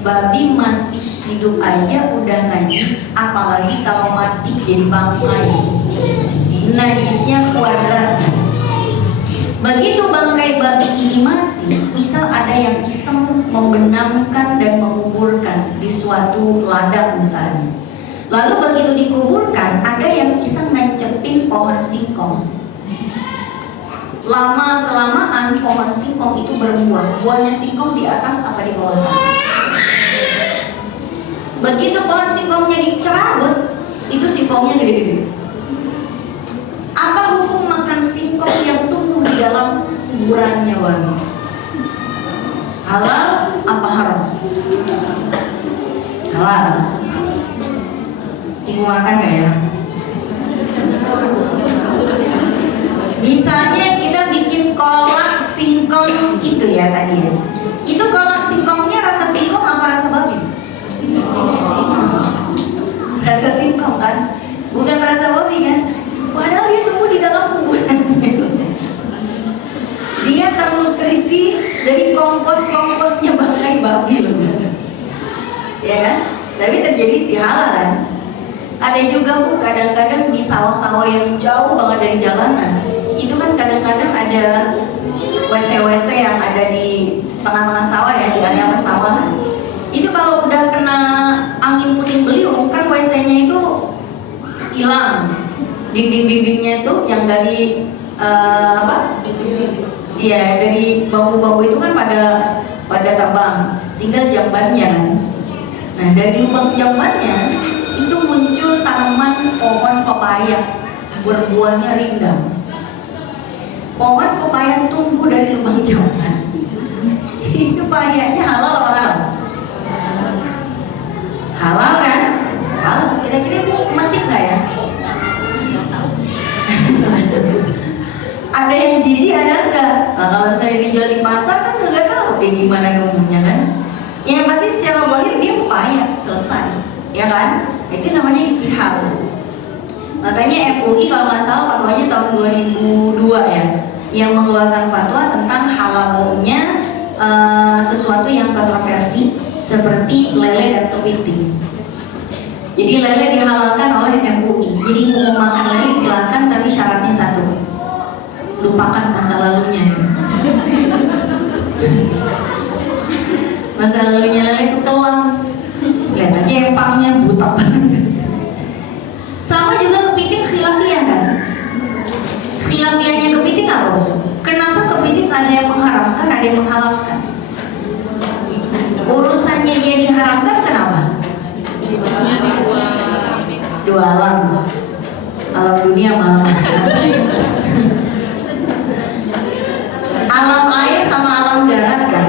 Babi masih hidup aja udah najis, apalagi kalau mati jadi bangkai. Najisnya kuadrat. Begitu bangkai babi ini mati, misal ada yang iseng membenamkan dan menguburkan di suatu ladang misalnya. Lalu begitu dikuburkan, ada yang iseng nancepin pohon singkong. Lama-kelamaan pohon singkong itu berbuah. Buahnya singkong di atas apa di bawah? Begitu pohon singkongnya dicerabut, itu singkongnya gede-gede. Apa hukum makan singkong yang tumbuh di dalam kuburannya babi? Halal apa haram? Halal. Ibu makan gak ya? Misalnya kita bikin kolak singkong itu ya tadi ya. Itu kolak singkongnya rasa singkong apa rasa babi? Rasa singkong kan? Bukan rasa babi kan? Padahal dia tumbuh di dalam kuburan. Dia ternutrisi dari kompos-komposnya bangkai babi loh. Ya kan? Tapi terjadi istihalah kan? Ada juga Bu, kadang-kadang di sawah-sawah yang jauh banget dari jalanan, itu kan kadang-kadang ada WC-WC yang ada di tengah-tengah sawah ya, di area persawahan. Itu kalau udah kena angin puting beliung kan WC-nya itu hilang. Dinding-dindingnya itu yang dari apa? Iya, dari bambu-bambu itu kan pada terbang, tinggal jambannya kan. Nah, dari lubang jambannya itu muncul tanaman pohon pepaya, berbuahnya rindang. Pohon pepaya tumbuh dari lubang jamban. Itu payahnya halal apa haram? Halal kan? Halal. Kira-kira Bu mati nggak ya? Ada yang jijik, ada enggak? Nah, kalau misalnya dijual di pasar kan nggak tahu kayak gimana ngomongnya kan? Yang pasti secara lahir dia pepaya, selesai, ya kan? Itu namanya istihal. Makanya MUI kalau nggak salah fatwanya tahun 2002 ya, yang mengeluarkan fatwa tentang halalnya sesuatu yang kontroversi seperti lele dan kepiting. Jadi lele dihalalkan oleh MUI. Jadi mau makan lele silakan, tapi syaratnya satu, lupakan masa lalunya. Masa lalunya lele itu kelam, lihat aja empangnya butak banget. Sama juga kepiting khilafiyah kan. Khilafiyahnya kepiting apa? Kenapa kepiting ada yang mengharamkan, ada yang menghalalkan? Urusannya dia diharamkan kenapa? Dua alam, alam dunia malam. Alam air sama alam darat kan.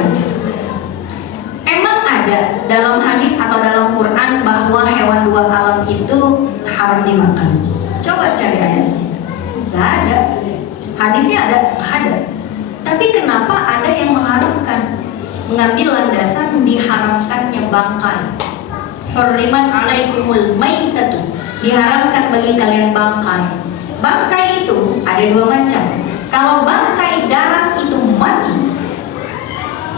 Emang ada dalam hadis atau dalam Quran bahwa hewan dua alam itu haram dimakan? Coba cari ayatnya. Gak ada. Hadisnya ada? Ada. Tapi kenapa ada yang mengharamkan? Mengambil landasan diharamkannya bangkai. Hurrimat alaikumul maitatu, diharamkan bagi kalian bangkai. Bangkai itu ada dua macam. Kalau bangkai darat itu mati,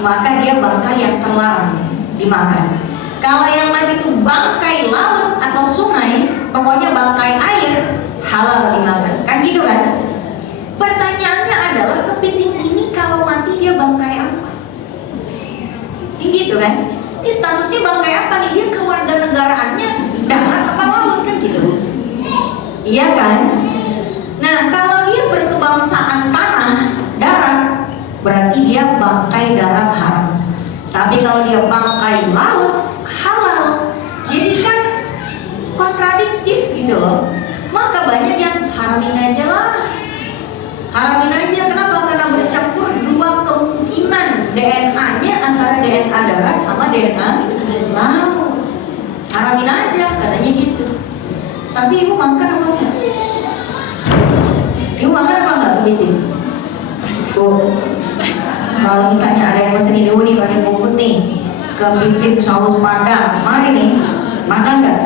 maka dia bangkai yang terlarang dimakan. Kalau yang mati itu bangkai laut atau sungai, pokoknya bangkai air, halal dimakan. Kan gitu kan? Pertanyaannya adalah kepiting ini kalau mati dia bangkai apa? Gitu kan? Ini statusnya bangkai apa nih? Dia kewarganegaraannya darat apa laut kan gitu? Iya kan? Nah, kalau dia berkebangsaan tanah darat, berarti dia bangkai darat haram. Tapi kalau dia bangkai laut halal. Jadi kan kontradiktif gitu loh. Maka banyak yang haramin aja lah. Haramin aja, kenapa? Karena bercampur dua kemungkinan DNA-nya antara DNA darat sama DNA laut. Haramin aja, katanya gitu. Tapi ibu makan apa enggak? Ibu makan apa enggak kepiting? Tuh, kalau misalnya ada yang pesen ibu nih pakai bubur nih, kepiting saus padang, mari nih, makan enggak?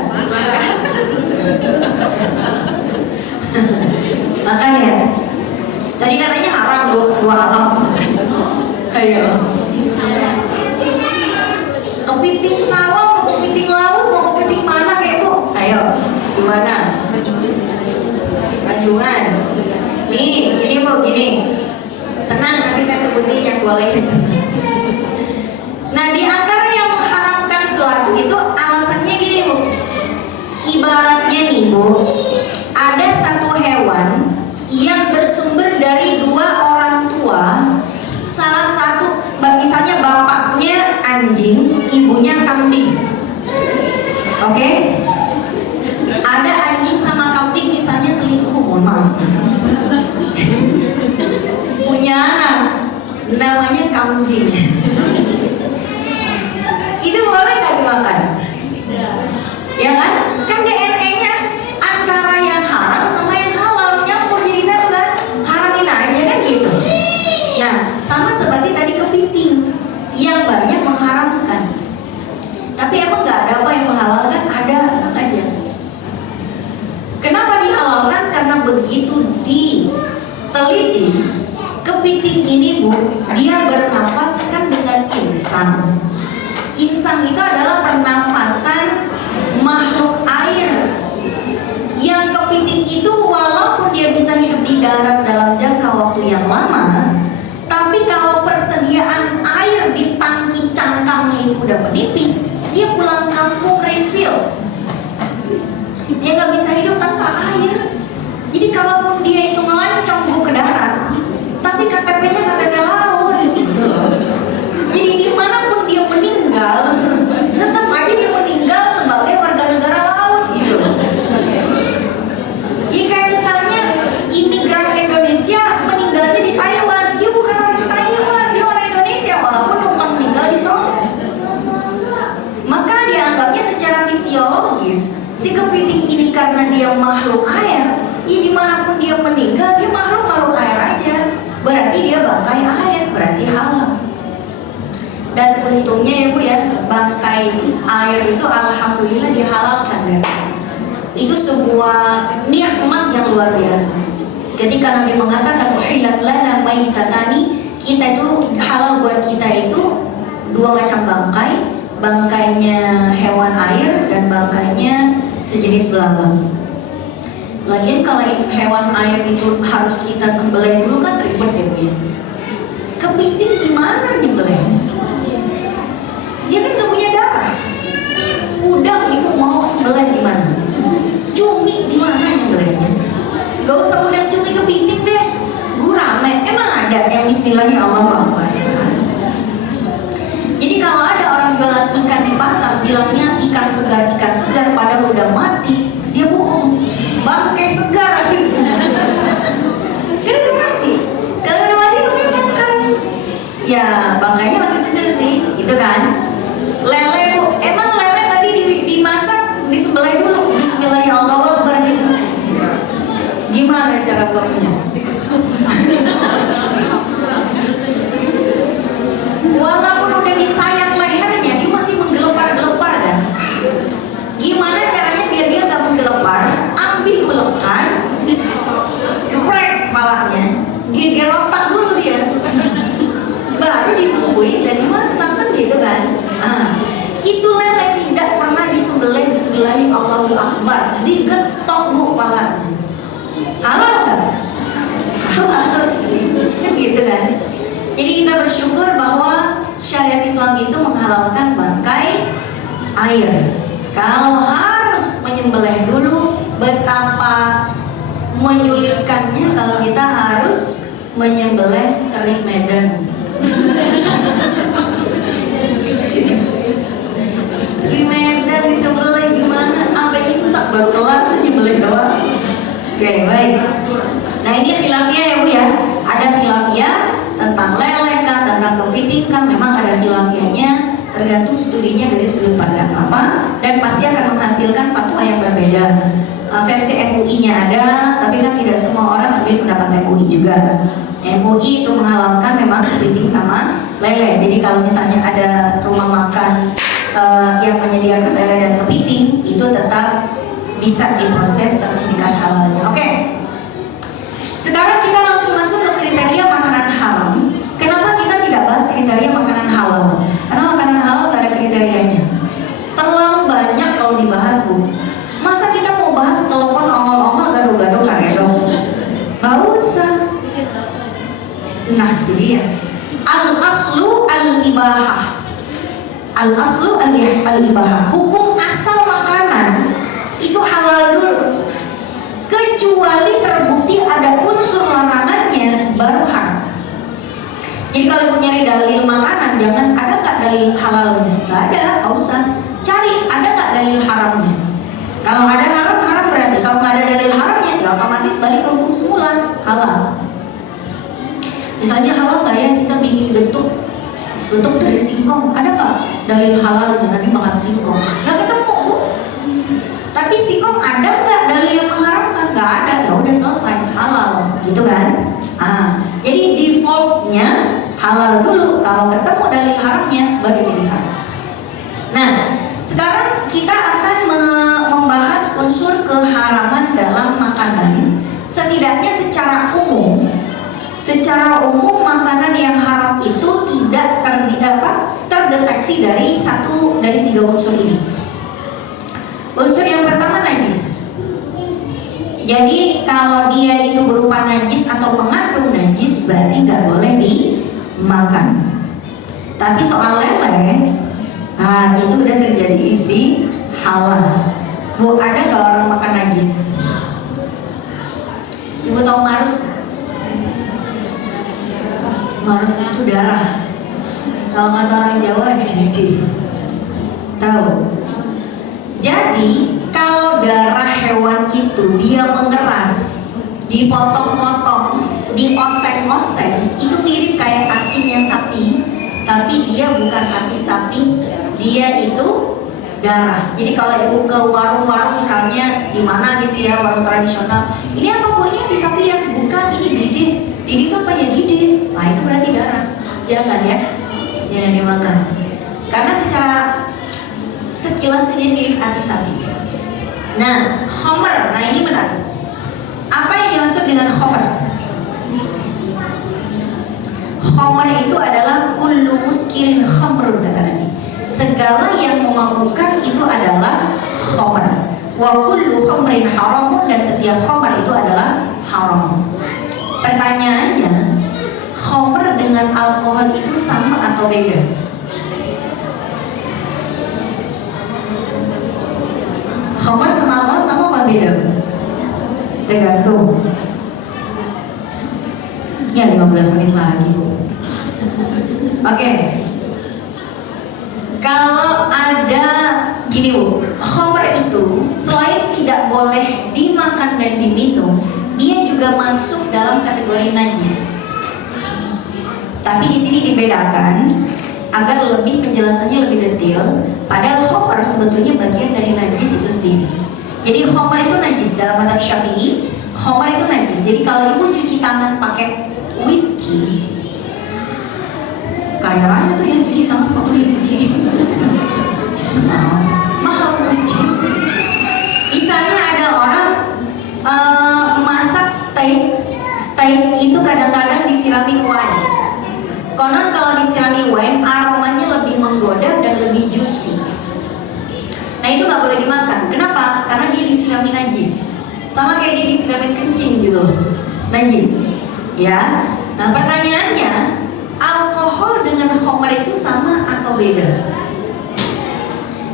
Makan ya? Tadi katanya haram dua alam. Ayo. Kepiting sawah, mau kepiting laut, mau kepiting mana kayak Bu? Ayo, gimana? Anjungan. Nih, gini Bu, gini. sebutin yang boleh. Nah, di antara yang mengharamkan pelaku itu alasannya gini Bu. Ibaratnya nih Bu, ada satu hewan yang bersumber dari dua orang tua. Salah satu, misalnya bapaknya anjing, ibunya kambing. Oke? Ada anjing sama kambing misalnya selingkuh, mohon maaf. Punya anak, namanya kambing. Itu boleh nggak dimakan? Tidak. Ya kan? Kan DNA-nya antara yang haram sama yang halal nyampur jadi satu kan? Haramin aja kan gitu. Nah, sama seperti tadi kepiting yang banyak mengharamkan. Tapi emang nggak ada apa yang menghalalkan? Ada aja. Kenapa dihalalkan? Karena begitu diteliti, kepiting ini Bu, dia bernafas kan dengan insang. Insang itu adalah pernafasan makhluk air. Yang kepiting itu walaupun dia bisa hidup di darat dalam jangka waktu yang lama, tapi kalau persediaan air di tangki cangkangnya itu udah menipis, dia pulang kampung refill. Dia nggak bisa hidup tanpa air. Jadi kalaupun dia itu ngelancong Bu ke darat, tapi KTP-nya KTP laut. Jadi dimanapun dia meninggal, tetap aja dia meninggal sebagai warga negara laut gitu. Jadi kayak misalnya imigran Indonesia meninggalnya di Taiwan, dia bukan orang Taiwan, dia orang Indonesia walaupun numpang meninggal di Solo. Maka dianggapnya secara fisiologis si kepiting ini karena dia makhluk air, ya dimanapun dia meninggal dia makhluk air aja. Berarti dia bangkai air, berarti halal. Dan untungnya ya Bu ya, bangkai air itu alhamdulillah dihalalkan ya. Itu sebuah nikmat yang luar biasa. Ketika Nabi mengatakan uhillat lana maitatani, kita itu halal buat kita itu dua macam bangkai, bangkainya hewan air dan bangkainya sejenis belalang. Lagian kalau hewan air itu harus kita sembelih dulu kan ribet ya Bu ya. Kepiting gimana nyembelih? Dia kan gak punya darah. Udang ibu mau sembelih gimana? Cumi gimana nyembelihnya? Gak usah udang cumi kepiting deh. Gurame, emang ada yang bismillahirrahmanirrahim. Jadi kalau ada orang jualan ikan di pasar bilangnya ikan segar padahal udah mati, dia bohong. Bangkai segar habisnya. Kan udah mati. Kalau udah mati namanya bangkai. Ya bangkainya masih segar sih, gitu kan? Lele Bu, emang lele tadi dimasak disembelih dulu, bismillahirrahmanirrahim gitu. Gimana cara buatnya? Walaupun udah disayat lehernya, dia masih menggelepar-gelepar kan? Gimana caranya biar dia nggak menggelepar? Ambil belekan, geprek kepalanya, geger otak dulu dia, baru dibumbuin dan dimasak kan gitu kan? Nah, itu lele tidak pernah disembelih bismillahi Allahu Akbar, digetok Bu kepalanya. Halal kan? Halal sih, kan gitu kan? Jadi kita bersyukur bahwa syariat Islam itu menghalalkan bangkai air. Kalau harus menyembelih dulu, betapa menyulitkannya kalau kita harus menyembelih teri Medan. Teri Medan disembelih gimana? Sampai imsak baru kelar nyembelih doang. Oke, baik. Nah ini khilafiyah ya Bu ya. Ada khilafiyah tentang lele kah, tentang kepiting kah, memang ada khilafiyahnya, tergantung studinya dari sudut pandang apa, dan pasti akan menghasilkan fatwa yang berbeda. Versi MUI-nya ada, tapi kan tidak semua orang ambil pendapat MUI juga. MUI itu menghalalkan memang kepiting sama lele. Jadi kalau misalnya ada rumah makan yang menyediakan lele dan kepiting, itu tetap bisa diproses sertifikat halalnya. Oke. Sekarang kita langsung masuk ke kriteria makanan halal. Kenapa kita tidak bahas kriteria makanan halal? Karena makanan halal gak ada kriterianya. Terlalu banyak kalau dibahas Bu. Masa kita mau bahas telepon ongol-ongol gado-gado karedong? Gak usah. Nah jadi ya, Al-aslu al-ibahah. Hukum asal makanan itu halal dulu, kecuali terbukti ada unsur larangannya baru haram. Jadi kalau mau nyari dalil makanan, jangan ada nggak dalil halalnya, nggak ada, nggak usah cari ada nggak dalil haramnya. Kalau ada haram berarti, kalau nggak ada dalil haramnya ya otomatis balik ke hukum semula, halal. Misalnya halal nggak ya kita bikin bentuk dari singkong, ada nggak dalil halalnya Nabi makan singkong? Nggak ketemu Bu. Tapi singkong ada nggak dalil yang mengharamkan? Nggak ada, ya udah selesai, halal, gitu kan? Jadi defaultnya halal dulu, kalau ketemu dalil haramnya baru jadi haram. Nah, sekarang kita akan membahas unsur keharaman dalam makanan. Setidaknya secara umum makanan yang haram itu tidak terdeteksi dari tiga unsur ini. Unsur yang pertama najis. Jadi kalau dia itu berupa najis atau mengandung najis berarti nggak boleh dimakan. Tapi soal lele, itu udah terjadi istihalah. Bu, ada nggak orang makan najis? Ibu tahu marus? Marus itu darah. Kalau kata orang Jawa dede. Tahu? Jadi kalau darah hewan itu dia mengeras, dipotong-potong, dioseng-oseng, itu mirip kayak hatinya sapi, tapi dia bukan hati sapi, dia itu darah. Jadi kalau ibu ke warung-warung misalnya di mana gitu ya, warung tradisional, ini apa Bu? Ini hati sapi ya? Bukan, ini didi. Didi itu apa ya? Didi. Nah itu berarti darah. Jangan ya, jangan dimakan. Karena secara sekilas ini mirip hati sapi. Nah, khomer, nah ini benar. Apa yang dimaksud dengan khomer? Khomer itu adalah kullu muskirin khamrun, kata Nabi. Segala yang memabukkan itu adalah khomer. Wa kullu khamrin haramun, dan setiap khomer itu adalah haram. Pertanyaannya, khomer dengan alkohol itu sama atau beda? Khomer sama alkohol sama apa beda? Tergantung. Ya 15 menit lagi Bu. Oke. Kalau ada gini Bu, khomer itu selain tidak boleh dimakan dan diminum, dia juga masuk dalam kategori najis. Tapi di sini dibedakan agar lebih penjelasannya lebih detail. Padahal khomer sebetulnya bagian dari najis itu sendiri. Jadi khomer itu najis dalam mazhab Syafi'i. Khomer itu najis. Jadi kalau ibu cuci tangan pakai whisky, kaya raya tuh yang cuci tangan pakai whisky. Mahal whisky. Misalnya ada orang masak steak itu kadang-kadang disirami wine. Konon kalau disirami wine aromanya lebih menggoda dan lebih juicy. Nah itu nggak boleh dimakan. Kenapa? Karena dia disirami najis. Sama kayak dia disirami kencing gitu, najis. Ya. Nah pertanyaannya, alkohol dengan khomer itu sama atau beda?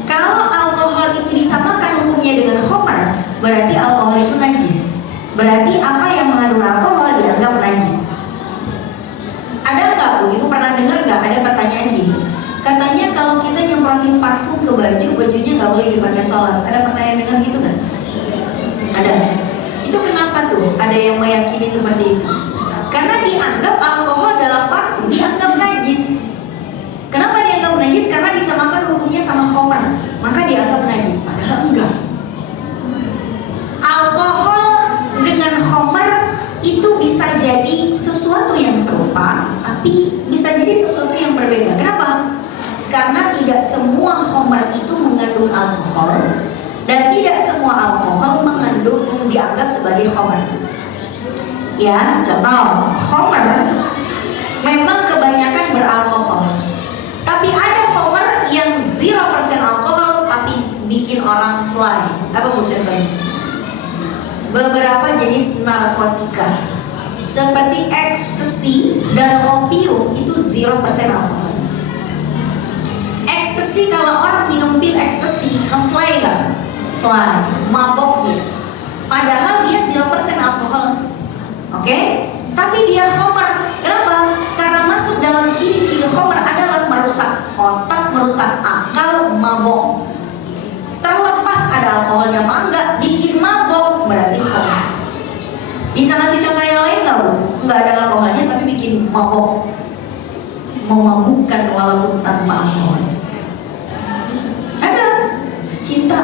Kalau alkohol itu disamakan hukumnya dengan khomer, berarti alkohol itu najis. Berarti apa yang mengandung alkohol dianggap najis. Ada nggak Bu? Ibu pernah dengar nggak ada pertanyaan gini? Katanya kalau kita nyemprotin parfum ke baju, bajunya nggak boleh dipakai sholat. Ada pertanyaan dengar gitu nggak? Ada. Itu kenapa tuh? Ada yang meyakini seperti itu? Karena dianggap alkohol dalam parfum dianggap najis. Kenapa dianggap najis? Karena disamakan hukumnya sama khomer, maka dianggap najis. Padahal enggak. Alkohol dengan khomer itu bisa jadi sesuatu yang serupa, tapi bisa jadi sesuatu yang berbeda. Kenapa? Karena tidak semua khomer itu mengandung alkohol, dan tidak semua alkohol dianggap sebagai khomer. Ya, contoh, khomer memang kebanyakan beralkohol, tapi ada khomer yang 0% alkohol tapi bikin orang fly. Apa Bu contohnya? Beberapa jenis narkotika seperti ekstasi dan opium itu 0% alkohol. ekstasi, kalau orang minum pil ekstasi, ngefly kan? Fly, mabok dia. Padahal dia 0% alkohol. Oke? Tapi dia homer. Kenapa? Karena masuk dalam ciri-ciri homer adalah merusak otak, merusak akal, mabok. Terlepas ada alkoholnya apa enggak, bikin mabok berarti homer. Bisa ngasih contoh yang lain nggak, Bu? Nggak ada alkoholnya tapi bikin mabok, memabukkan walaupun tanpa alkohol. Ada cinta.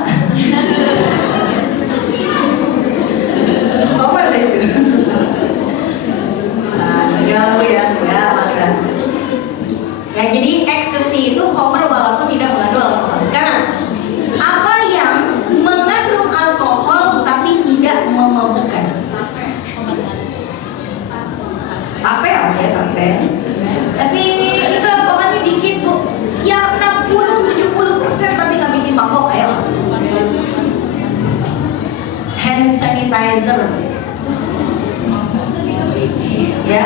Homer deh itu. Gaul ya, enggak. Ya jadi ekstasi itu homer walaupun tidak mengandung alkohol. Sekarang apa yang mengandung alkohol tapi tidak memabukkan? Tape, oke, tape. Tapi itu alkoholnya dikit, Bu. Yang 60-70% tapi nggak bikin mabok, ayo. Hand sanitizer. Ya.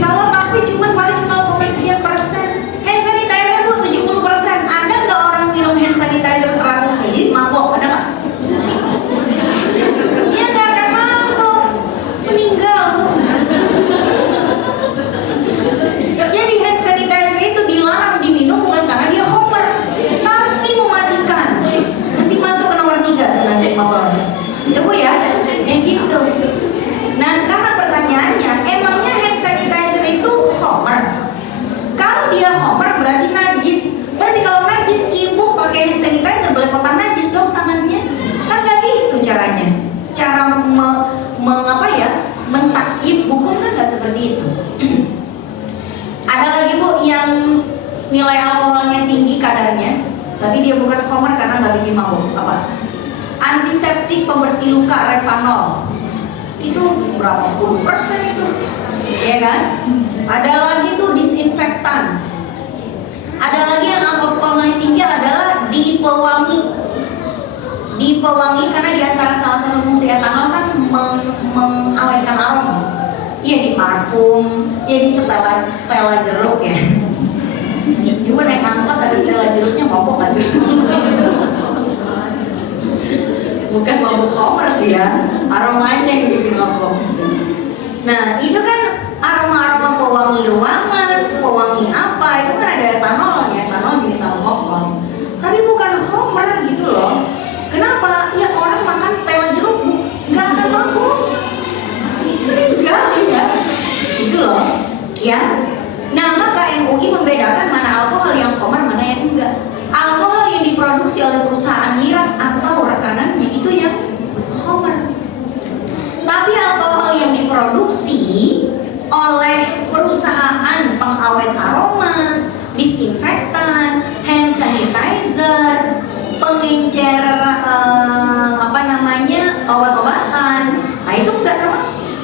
Kalau tape cuma paling 0,3%. Hand sanitizer, Bu, 70%. Ada nggak orang minum hand sanitizer 100 ml mabok? Ada nggak? Dia nggak akan mabok, meninggal, Bu. Jadi hand sanitizer itu dilarang diminum bukan karena dia homer, tapi mematikan. Nanti masuk ke nomor 3 nanti motor. Itu, Bu, ya, kayak gitu. Nah sekarang pertanyaannya, emangnya hand sanitizer itu homer? Kalau dia homer berarti najis. Berarti kalau najis, ibu pakai hand sanitizer belepotan najis dong tangannya. Kan gak gitu caranya. Cara mengapa ya, mentakif hukum kan gak seperti itu. Ada lagi, Bu, yang nilai alkoholnya tinggi kadarnya, tapi dia bukan homer karena gak bikin mabuk. Apa? Antiseptik pembersih luka Revanol. Itu berapa puluh persen itu, ya kan? Ada lagi tuh disinfektan. Ada lagi yang alkoholnya tinggi adalah di pewangi. Di pewangi karena diantara salah satu fungsi etanol kan mengawetkan aroma. Ya di parfum, ya di stella jeruk ya. Ibu naik angkot ada stella jeruknya mabok kan? Bukan mabuk homer sih ya, aromanya yang bikin mabuk. Nah itu kan aroma-aroma pewangi ruangan, pewangi apa, itu kan ada etanolnya, etanol jenis alkohol. Tapi bukan homer gitu loh. Kenapa? Ya orang makan stella jeruk nggak akan mabuk, meninggal ya, gitu loh. Ya. Nah maka MUI membedakan mana alkohol yang homer, mana yang enggak. Alkohol yang diproduksi oleh perusahaan miras atau rekanannya itu yang homer. Tapi alkohol yang diproduksi oleh perusahaan pengawet aroma, disinfektan, hand sanitizer, pengencer obat-obatan, nah itu enggak termasuk.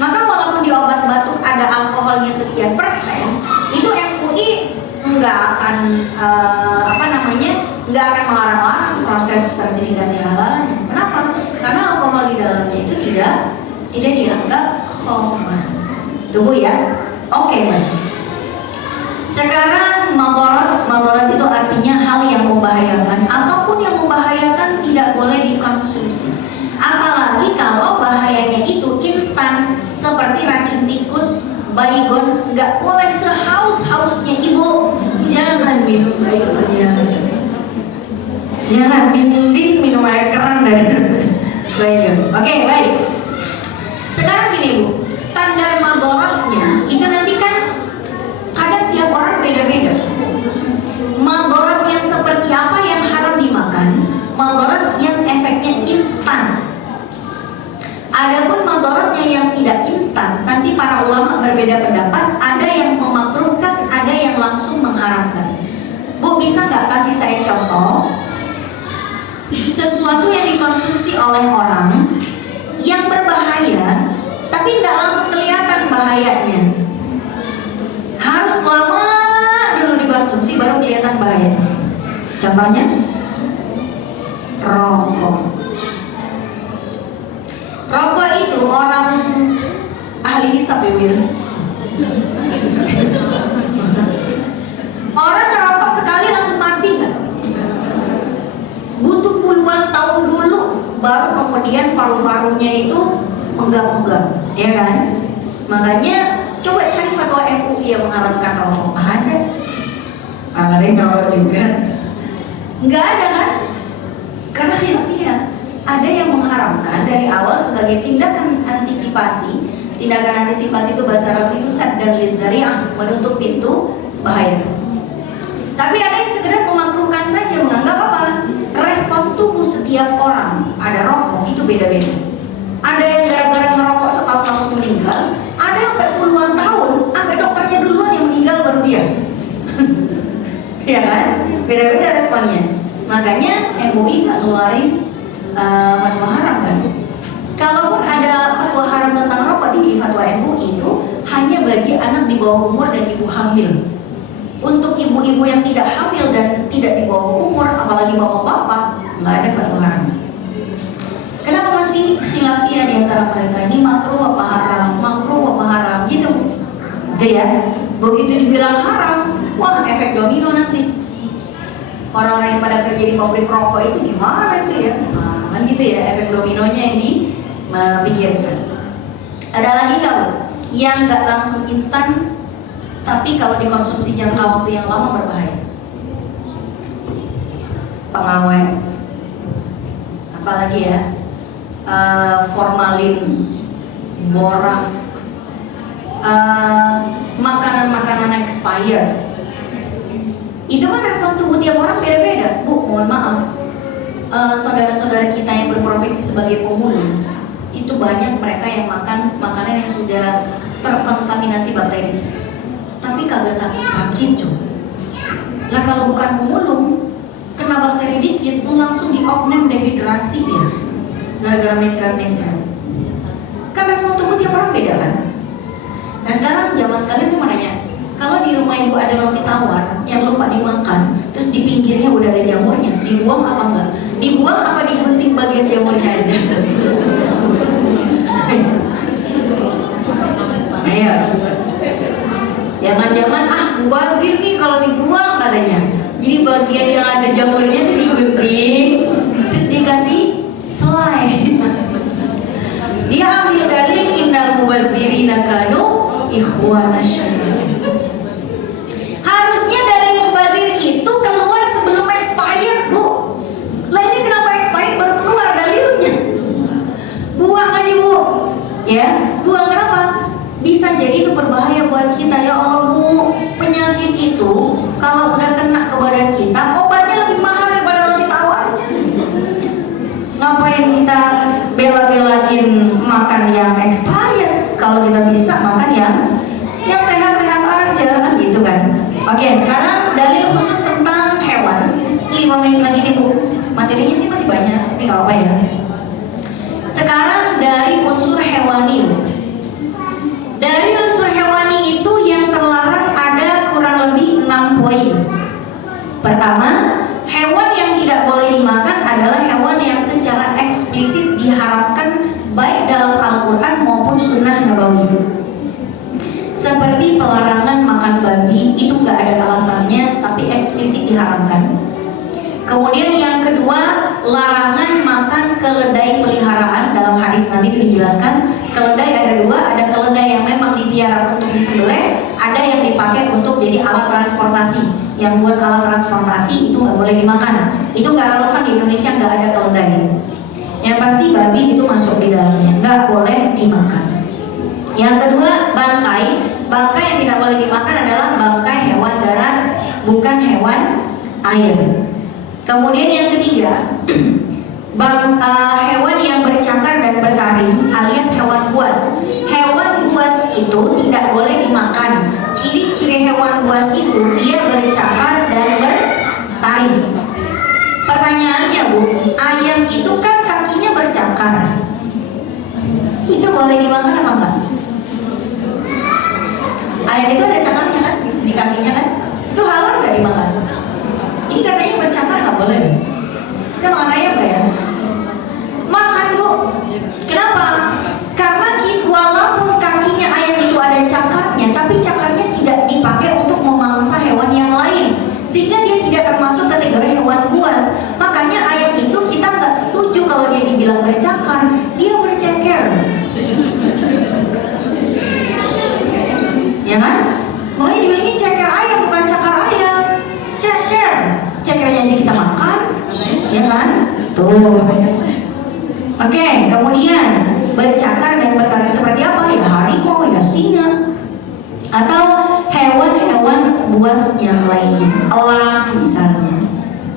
Maka walaupun di obat batuk ada alkoholnya sekian persen, itu MUI nggak akan nggak akan melarang-larang proses sertifikasi halalnya. Kenapa? Karena alkohol di dalamnya itu tidak dianggap homer. Tunggu ya. Oke, baik. Sekarang madarat itu artinya hal yang membahayakan. Apapun yang membahayakan tidak boleh dikonsumsi. Apalagi kalau bahayanya itu instan, seperti racun tikus, baygon. Nggak boleh sehaus-hausnya ibu. Jangan minum baygonnya. Jangan minum air keran dari baygon. Oke, baik. Sekarang gini, Bu, standar madaratnya itu nanti kan kadang tiap orang beda-beda. Madarat yang seperti apa yang haram dimakan? Madarat yang efeknya instan. Adapun madaratnya yang tidak instan, nanti para ulama berbeda pendapat. Ada yang memakruhkan, ada yang langsung mengharamkan. Bu, bisa nggak kasih saya contoh sesuatu yang dikonsumsi oleh orang yang berbahaya, tapi nggak langsung kelihatan bahayanya. Harus lama dulu dikonsumsi baru kelihatan bahayanya. Contohnya, rokok. Rokok itu orang ahli hisab ya, Wil. Orang ngerokok sekali langsung baru kemudian paru-parunya itu menggap-menggap, ya kan? Makanya coba cari fatwa MUI yang mengharamkan rokok. Ada yang rokok juga? Nggak ada kan? Karena khilafiyah. Ada yang mengharamkan dari awal sebagai tindakan antisipasi. Tindakan antisipasi itu bahasa Arab itu sad dan lidariah, menutup pintu bahaya. Tapi ada yang sekedar memakruhkan saja, menganggap apa? Respon tubuh setiap orang pada rokok itu beda-beda. Ada yang gara-gara merokok setahun langsung meninggal, ada yang sampai puluhan tahun, sampai dokternya duluan yang meninggal baru dia. Ya kan? Beda-beda responnya. Makanya MUI nggak ngeluarin fatwa haram kan? Kalaupun ada fatwa haram tentang rokok di fatwa MUI itu hanya bagi anak di bawah umur dan ibu hamil. Untuk ibu-ibu yang tidak hamil dan tidak di bawah umur, apalagi bapak-bapak, nggak ada fatwa haram. Kenapa masih khilafiyah di antara mereka? Ini makruh apa haram? Makruh apa haram? Gitu ya. Begitu dibilang haram, wah efek domino nanti. Orang-orang yang pada kerja di pabrik rokok itu gimana itu ya? Nah, kan gitu ya, efek dominonya yang dipikirkan. Ada lagi kalau yang nggak langsung instan, tapi kalau dikonsumsi jangka waktu yang lama berbahaya. Pengawet, apalagi ya, formalin, borak, makanan-makanan expired. Itu kan respon tubuh tiap orang beda-beda. Bu, mohon maaf, saudara-saudara kita yang berprofesi sebagai pemulung, itu banyak mereka yang makan makanan yang sudah terkontaminasi bakteri, tapi kagak sakit-sakit coba. Lah kalau bukan pemulung, kena bakteri dikit, langsung diopnem dehidrasi dia, gara-gara mencret-mencret. Kan respon tubuh tiap orang beda kan. Nah sekarang zaman sekalian saya mau nanya, kalau di rumah ibu ada roti tawar yang lupa dimakan, terus di pinggirnya udah ada jamurnya, dibuang apa enggak? Dibuang apa digunting bagian jamurnya aja? Ayo, jangan-jangan mubazir nih kalau dibuang katanya. Jadi bagian yang ada jamurnya itu digunting, terus dikasih selai. Dia ambil dalil innal mubadzirina kanu ikhwana syayatin. Harusnya dari mubadzir itu keluar sebelum expired, Bu. Lah ini kenapa expired baru keluar dalilnya? Buang aja, Bu. Ya, buang kenapa? Bisa jadi itu berbahaya buat kita. Ya Allah, Bu, penyakit itu kalau udah kena ke badan kita, obatnya lebih mahal daripada roti tawar. Ngapain kita bela-belain makan yang expired kalau kita bisa makan yang sehat-sehat aja kan gitu kan. Oke, sekarang dalil khusus tentang hewan. 5 menit lagi nih, Bu. Materinya sih masih banyak, tapi gak apa ya. Sekarang dari unsur hewani. Dari unsur hewani itu yang terlarang ada kurang lebih 6 poin. Pertama, hewan yang tidak boleh dimakan adalah hewan yang secara eksplisit diharamkan baik dalam Al-Quran maupun Sunnah Nabawi. Seperti pelarangan makan babi, itu nggak ada alasannya, tapi eksplisit diharamkan. Kemudian yang kedua, larangan makan keledai peliharaan. Dalam hadis Nabi itu dijelaskan, keledai ada dua, ada keledai yang memang dipiara untuk disembelih, ada yang dipakai untuk jadi alat transportasi. Yang buat alat transportasi itu nggak boleh dimakan. Itu nggak relevan di Indonesia, nggak ada keledai. Yang pasti babi itu masuk di dalamnya, nggak boleh dimakan. Yang kedua, bangkai. Bangkai yang tidak boleh dimakan adalah bangkai hewan darat, bukan hewan air. Kemudian yang ketiga, hewan yang bercakar dan bertaring alias hewan buas. Hewan buas itu tidak boleh dimakan. Ciri-ciri hewan buas itu dia bercakar dan bertaring. Pertanyaannya, Bu, ayam itu kan kakinya bercakar. Itu boleh dimakan apa enggak? Ayam itu ada cakarnya kan di kakinya kan? Itu halal nggak dimakan? Ini katanya bercakar nggak boleh. Kita makan ayam nggak ya? Makan, Bu. Kenapa? Karena walaupun kakinya ayam itu ada cakarnya, tapi cakarnya tidak dipakai untuk memangsa hewan yang lain, sehingga dia tidak termasuk kategori hewan buas. Makanya ayam itu kita nggak nggak setuju kalau dia dibilang bercakar, dia berceker. Ya kan? Makanya dibilangin ceker ayam, bukan cakar ayam. Ceker. Cekernya aja kita makan, ya kan? Tuh. Oke, kemudian bercakar dan bertaring seperti apa? Ya harimau, ya singa, atau hewan-hewan buas yang lainnya, elang misalnya,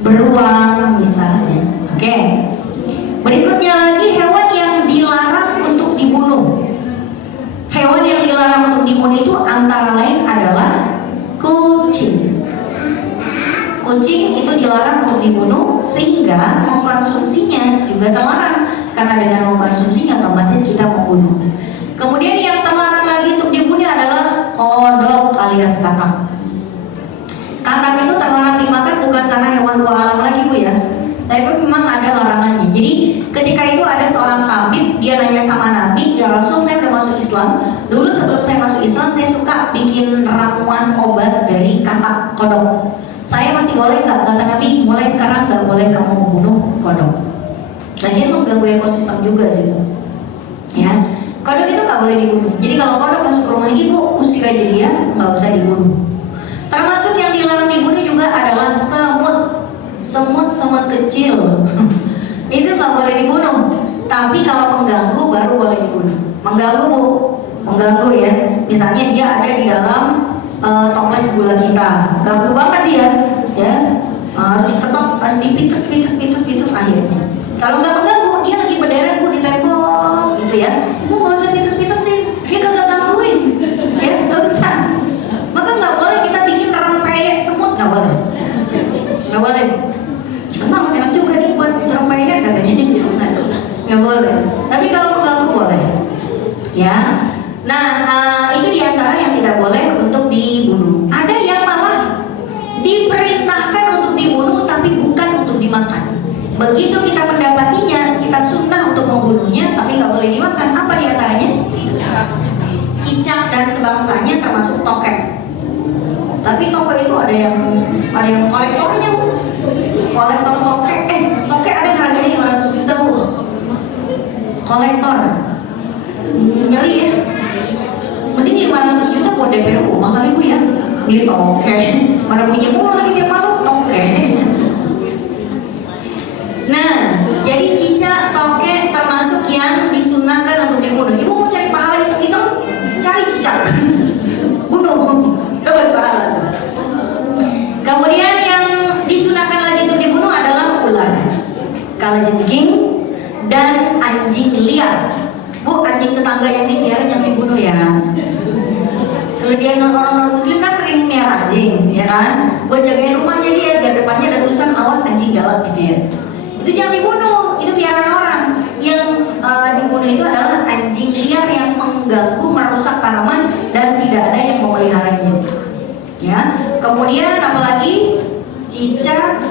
beruang misalnya. Oke. Berikutnya lagi hewan yang dilarang untuk dibunuh. Hewan yang dilarang untuk dibunuh itu antara lain adalah kucing. Kucing itu dilarang untuk dibunuh, sehingga mengkonsumsinya juga terlarang, karena dengan mengkonsumsinya otomatis kita membunuh. Kemudian yang terlarang lagi untuk dibunuh adalah kodok alias katak. Katak itu terlarang dimakan bukan karena hewan dua alam lagi Bu ya, tapi memang ada larangannya. Jadi ketika itu ada seorang tabib, dia nanya sama Nabi, ya Rasul, saya udah masuk Islam. Dulu sebelum saya masuk Islam, saya suka bikin ramuan obat dari katak kodok. Saya masih boleh nggak? Kata Nabi, mulai sekarang nggak boleh kamu membunuh kodok. Lagian mengganggu ekosistem juga sih, ya. Kodok itu nggak boleh dibunuh. Jadi kalau kodok masuk ke rumah ibu, usir aja dia, nggak usah dibunuh. Termasuk yang dilarang dibunuh juga adalah semut. Semut kecil itu nggak boleh dibunuh. Tapi kalau mengganggu baru boleh dibunuh. Mengganggu Bu, mengganggu ya. Misalnya dia ada di dalam toples gula kita, ganggu banget dia, ya. Harus dicekok, harus dipites akhirnya. Kalau nggak mengganggu, dia lagi berderet Bu di tembok, gitu ya. Itu nggak usah pites-pitesin, dia kagak gangguin, ya nggak usah. Maka nggak boleh kita bikin rempeyek semut, nggak boleh, nggak boleh. Senang enak juga nih buat rempeyek katanya, nggak boleh. Tapi kalau mengganggu boleh, ya. Nah, itu diantara yang tidak boleh untuk dibunuh. Ada yang malah diperintahkan untuk dibunuh tapi bukan untuk dimakan. Begitu kita mendapatinya, kita sunnah untuk membunuhnya tapi nggak boleh dimakan. Apa diantaranya? Cicak dan sebangsanya, termasuk tokek. Tapi tokek itu ada yang kolektornya Bu. Kolektor tokek, tokek ada harganya 500 juta Bu. Kolektor, ngeri ya. Mending 500 juta buat DP rumah kali Bu ya. Beli tokek, mana punya mulu lagi tiap malam tokek. Nah, jadi cicak, tokek termasuk yang disunahkan untuk dibunuh. Ibu mau cari pahala iseng-iseng, cari cicak, bunuh, dapat pahala. Kemudian yang disunahkan lagi untuk dibunuh adalah ular, kalajengking, dan anjing liar. Bu, anjing tetangga yang dipiara yang dibunuh ya. Kalau dia orang non muslim kan sering miara anjing, ya kan? Buat jagain rumahnya dia, biar depannya ada tulisan awas anjing galak gitu ya. Itu jangan dibunuh, itu piaraan orang. Yang dibunuh itu adalah anjing liar yang mengganggu, merusak tanaman dan tidak ada yang memeliharanya. Ya. Kemudian apalagi cicak,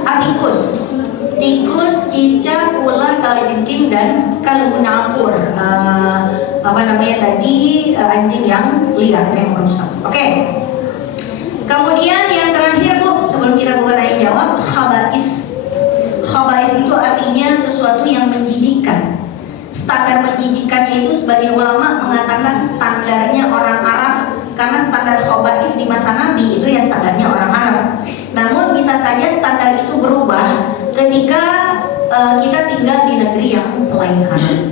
tikus, cicak, ular, kalajengking, dan kalbunakur. Anjing yang liar yang merusak. Oke. Kemudian yang terakhir Bu, sebelum kita buka tanya jawab, khaba'is. Khaba'is itu artinya sesuatu yang menjijikkan. Standar menjijikkannya itu sebagian ulama mengatakan standarnya orang Arab, karena standar khaba'is di masa Nabi itu ya standarnya orang Arab. Namun bisa saja standar itu berubah ketika kita tinggal di negeri yang selain Arab.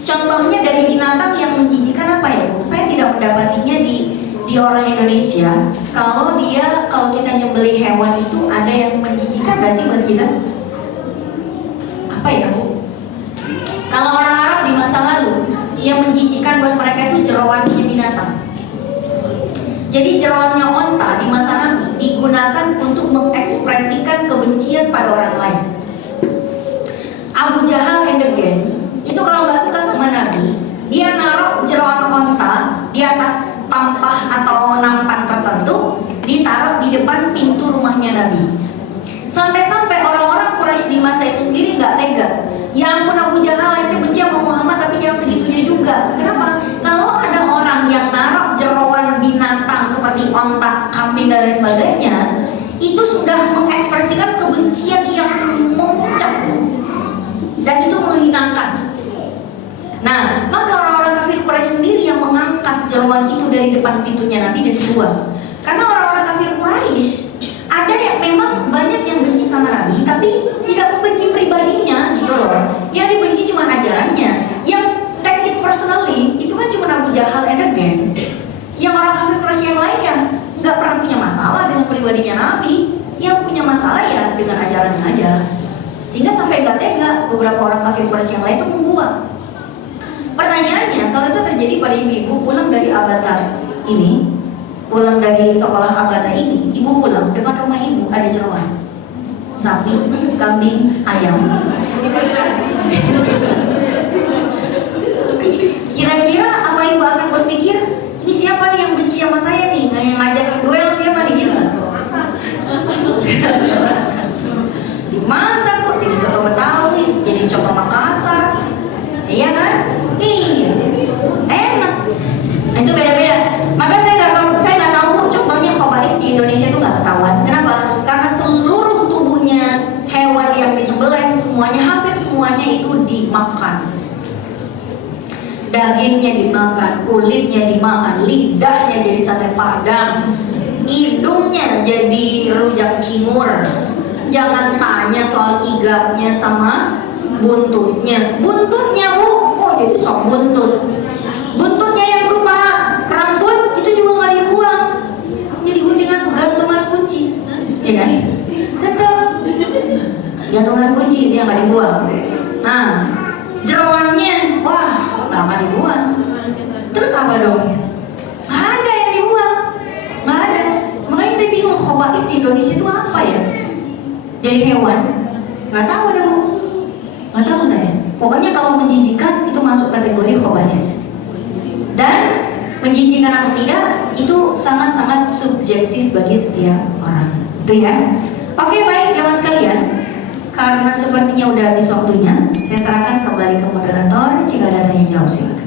Contohnya dari binatang yang menjijikkan apa ya Bu? Saya tidak mendapatinya di orang Indonesia. Kalau kita nyembelih hewan itu ada yang menjijikkan nggak sih buat kita? Apa ya Bu? Kalau orang Arab di masa lalu, yang menjijikkan buat mereka itu jeroannya binatang. Jadi jeroannya onta di masa Nabi digunakan untuk mengekspresikan kebencian pada orang lain. Abu Jahal and the gang itu kalau nggak suka sama Nabi, dia naruh jeroan onta di atas tampah atau nampan tertentu, ditaruh di depan pintu rumahnya Nabi. Sampai-sampai orang-orang Quraisy di masa itu sendiri nggak tega. Ya ampun, Abu Jahal itu benci sama Muhammad, tapi yang segitunya juga. Kenapa? Kalau ada orang yang naruh jeroan binatang seperti onta, kambing dan lain sebagainya, itu sudah mengekspresikan kebencian yang memuncak. Dan depan pintunya Nabi dan dibuang. Karena orang-orang kafir Quraisy ada yang memang banyak yang benci sama Nabi, tapi tidak membenci pribadinya gitu loh. Yang dibenci cuma ajarannya. Yang take it personally itu kan cuma Abu Jahal and the gang. Yang orang kafir Quraisy yang lain ya nggak pernah punya masalah dengan pribadinya Nabi. Yang punya masalah ya dengan ajarannya aja. Sehingga sampai nggak tega beberapa orang kafir Quraisy yang lain itu membuang. Pertanyaannya, kalau itu terjadi pada ibu-ibu pulang dari Abatar ini, pulang dari sekolah Abatar ini, ibu pulang, depan rumah ibu ada jeroan, sapi, kambing, ayam. Kira-kira apa ibu akan berpikir, ini siapa nih yang benci sama saya nih, yang ngajak duel siapa nih gitu? Dimasak kok jadi soto Betawi, jadi coto Makassar, iya kan? Iya, enak. Itu beda-beda. Maka saya nggak tahu contohnya khobais di Indonesia itu nggak ketahuan. Kenapa? Karena seluruh tubuhnya hewan yang disembelih semuanya, hampir semuanya itu dimakan. Dagingnya dimakan, kulitnya dimakan, lidahnya jadi sate Padang, hidungnya jadi rujak cingur. Jangan tanya soal iganya sama buntutnya. Buntutnya bu, oh jadi sok buntut. Buntutnya yang berupa rambut itu juga nggak dibuang, jadi guntingan gantungan kunci, ya kan? Tetap gantungan kunci itu yang nggak dibuang. Nah, jeroannya, wah nggak akan dibuang. Terus apa dong? Nggak ada yang dibuang, nggak ada. Makanya saya bingung khobais di Indonesia itu apa ya? Jadi hewan? Nggak tahu deh bu. Nggak tahu saya. Pokoknya kalau menjijikan itu masuk kategori khobais. Dan menjijikan atau tidak itu sangat-sangat subjektif bagi setiap orang. Itu ya. Oke baik jemaah sekalian. Karena sepertinya udah habis waktunya, saya serahkan kembali ke moderator. Jika ada tanya jawab silakan.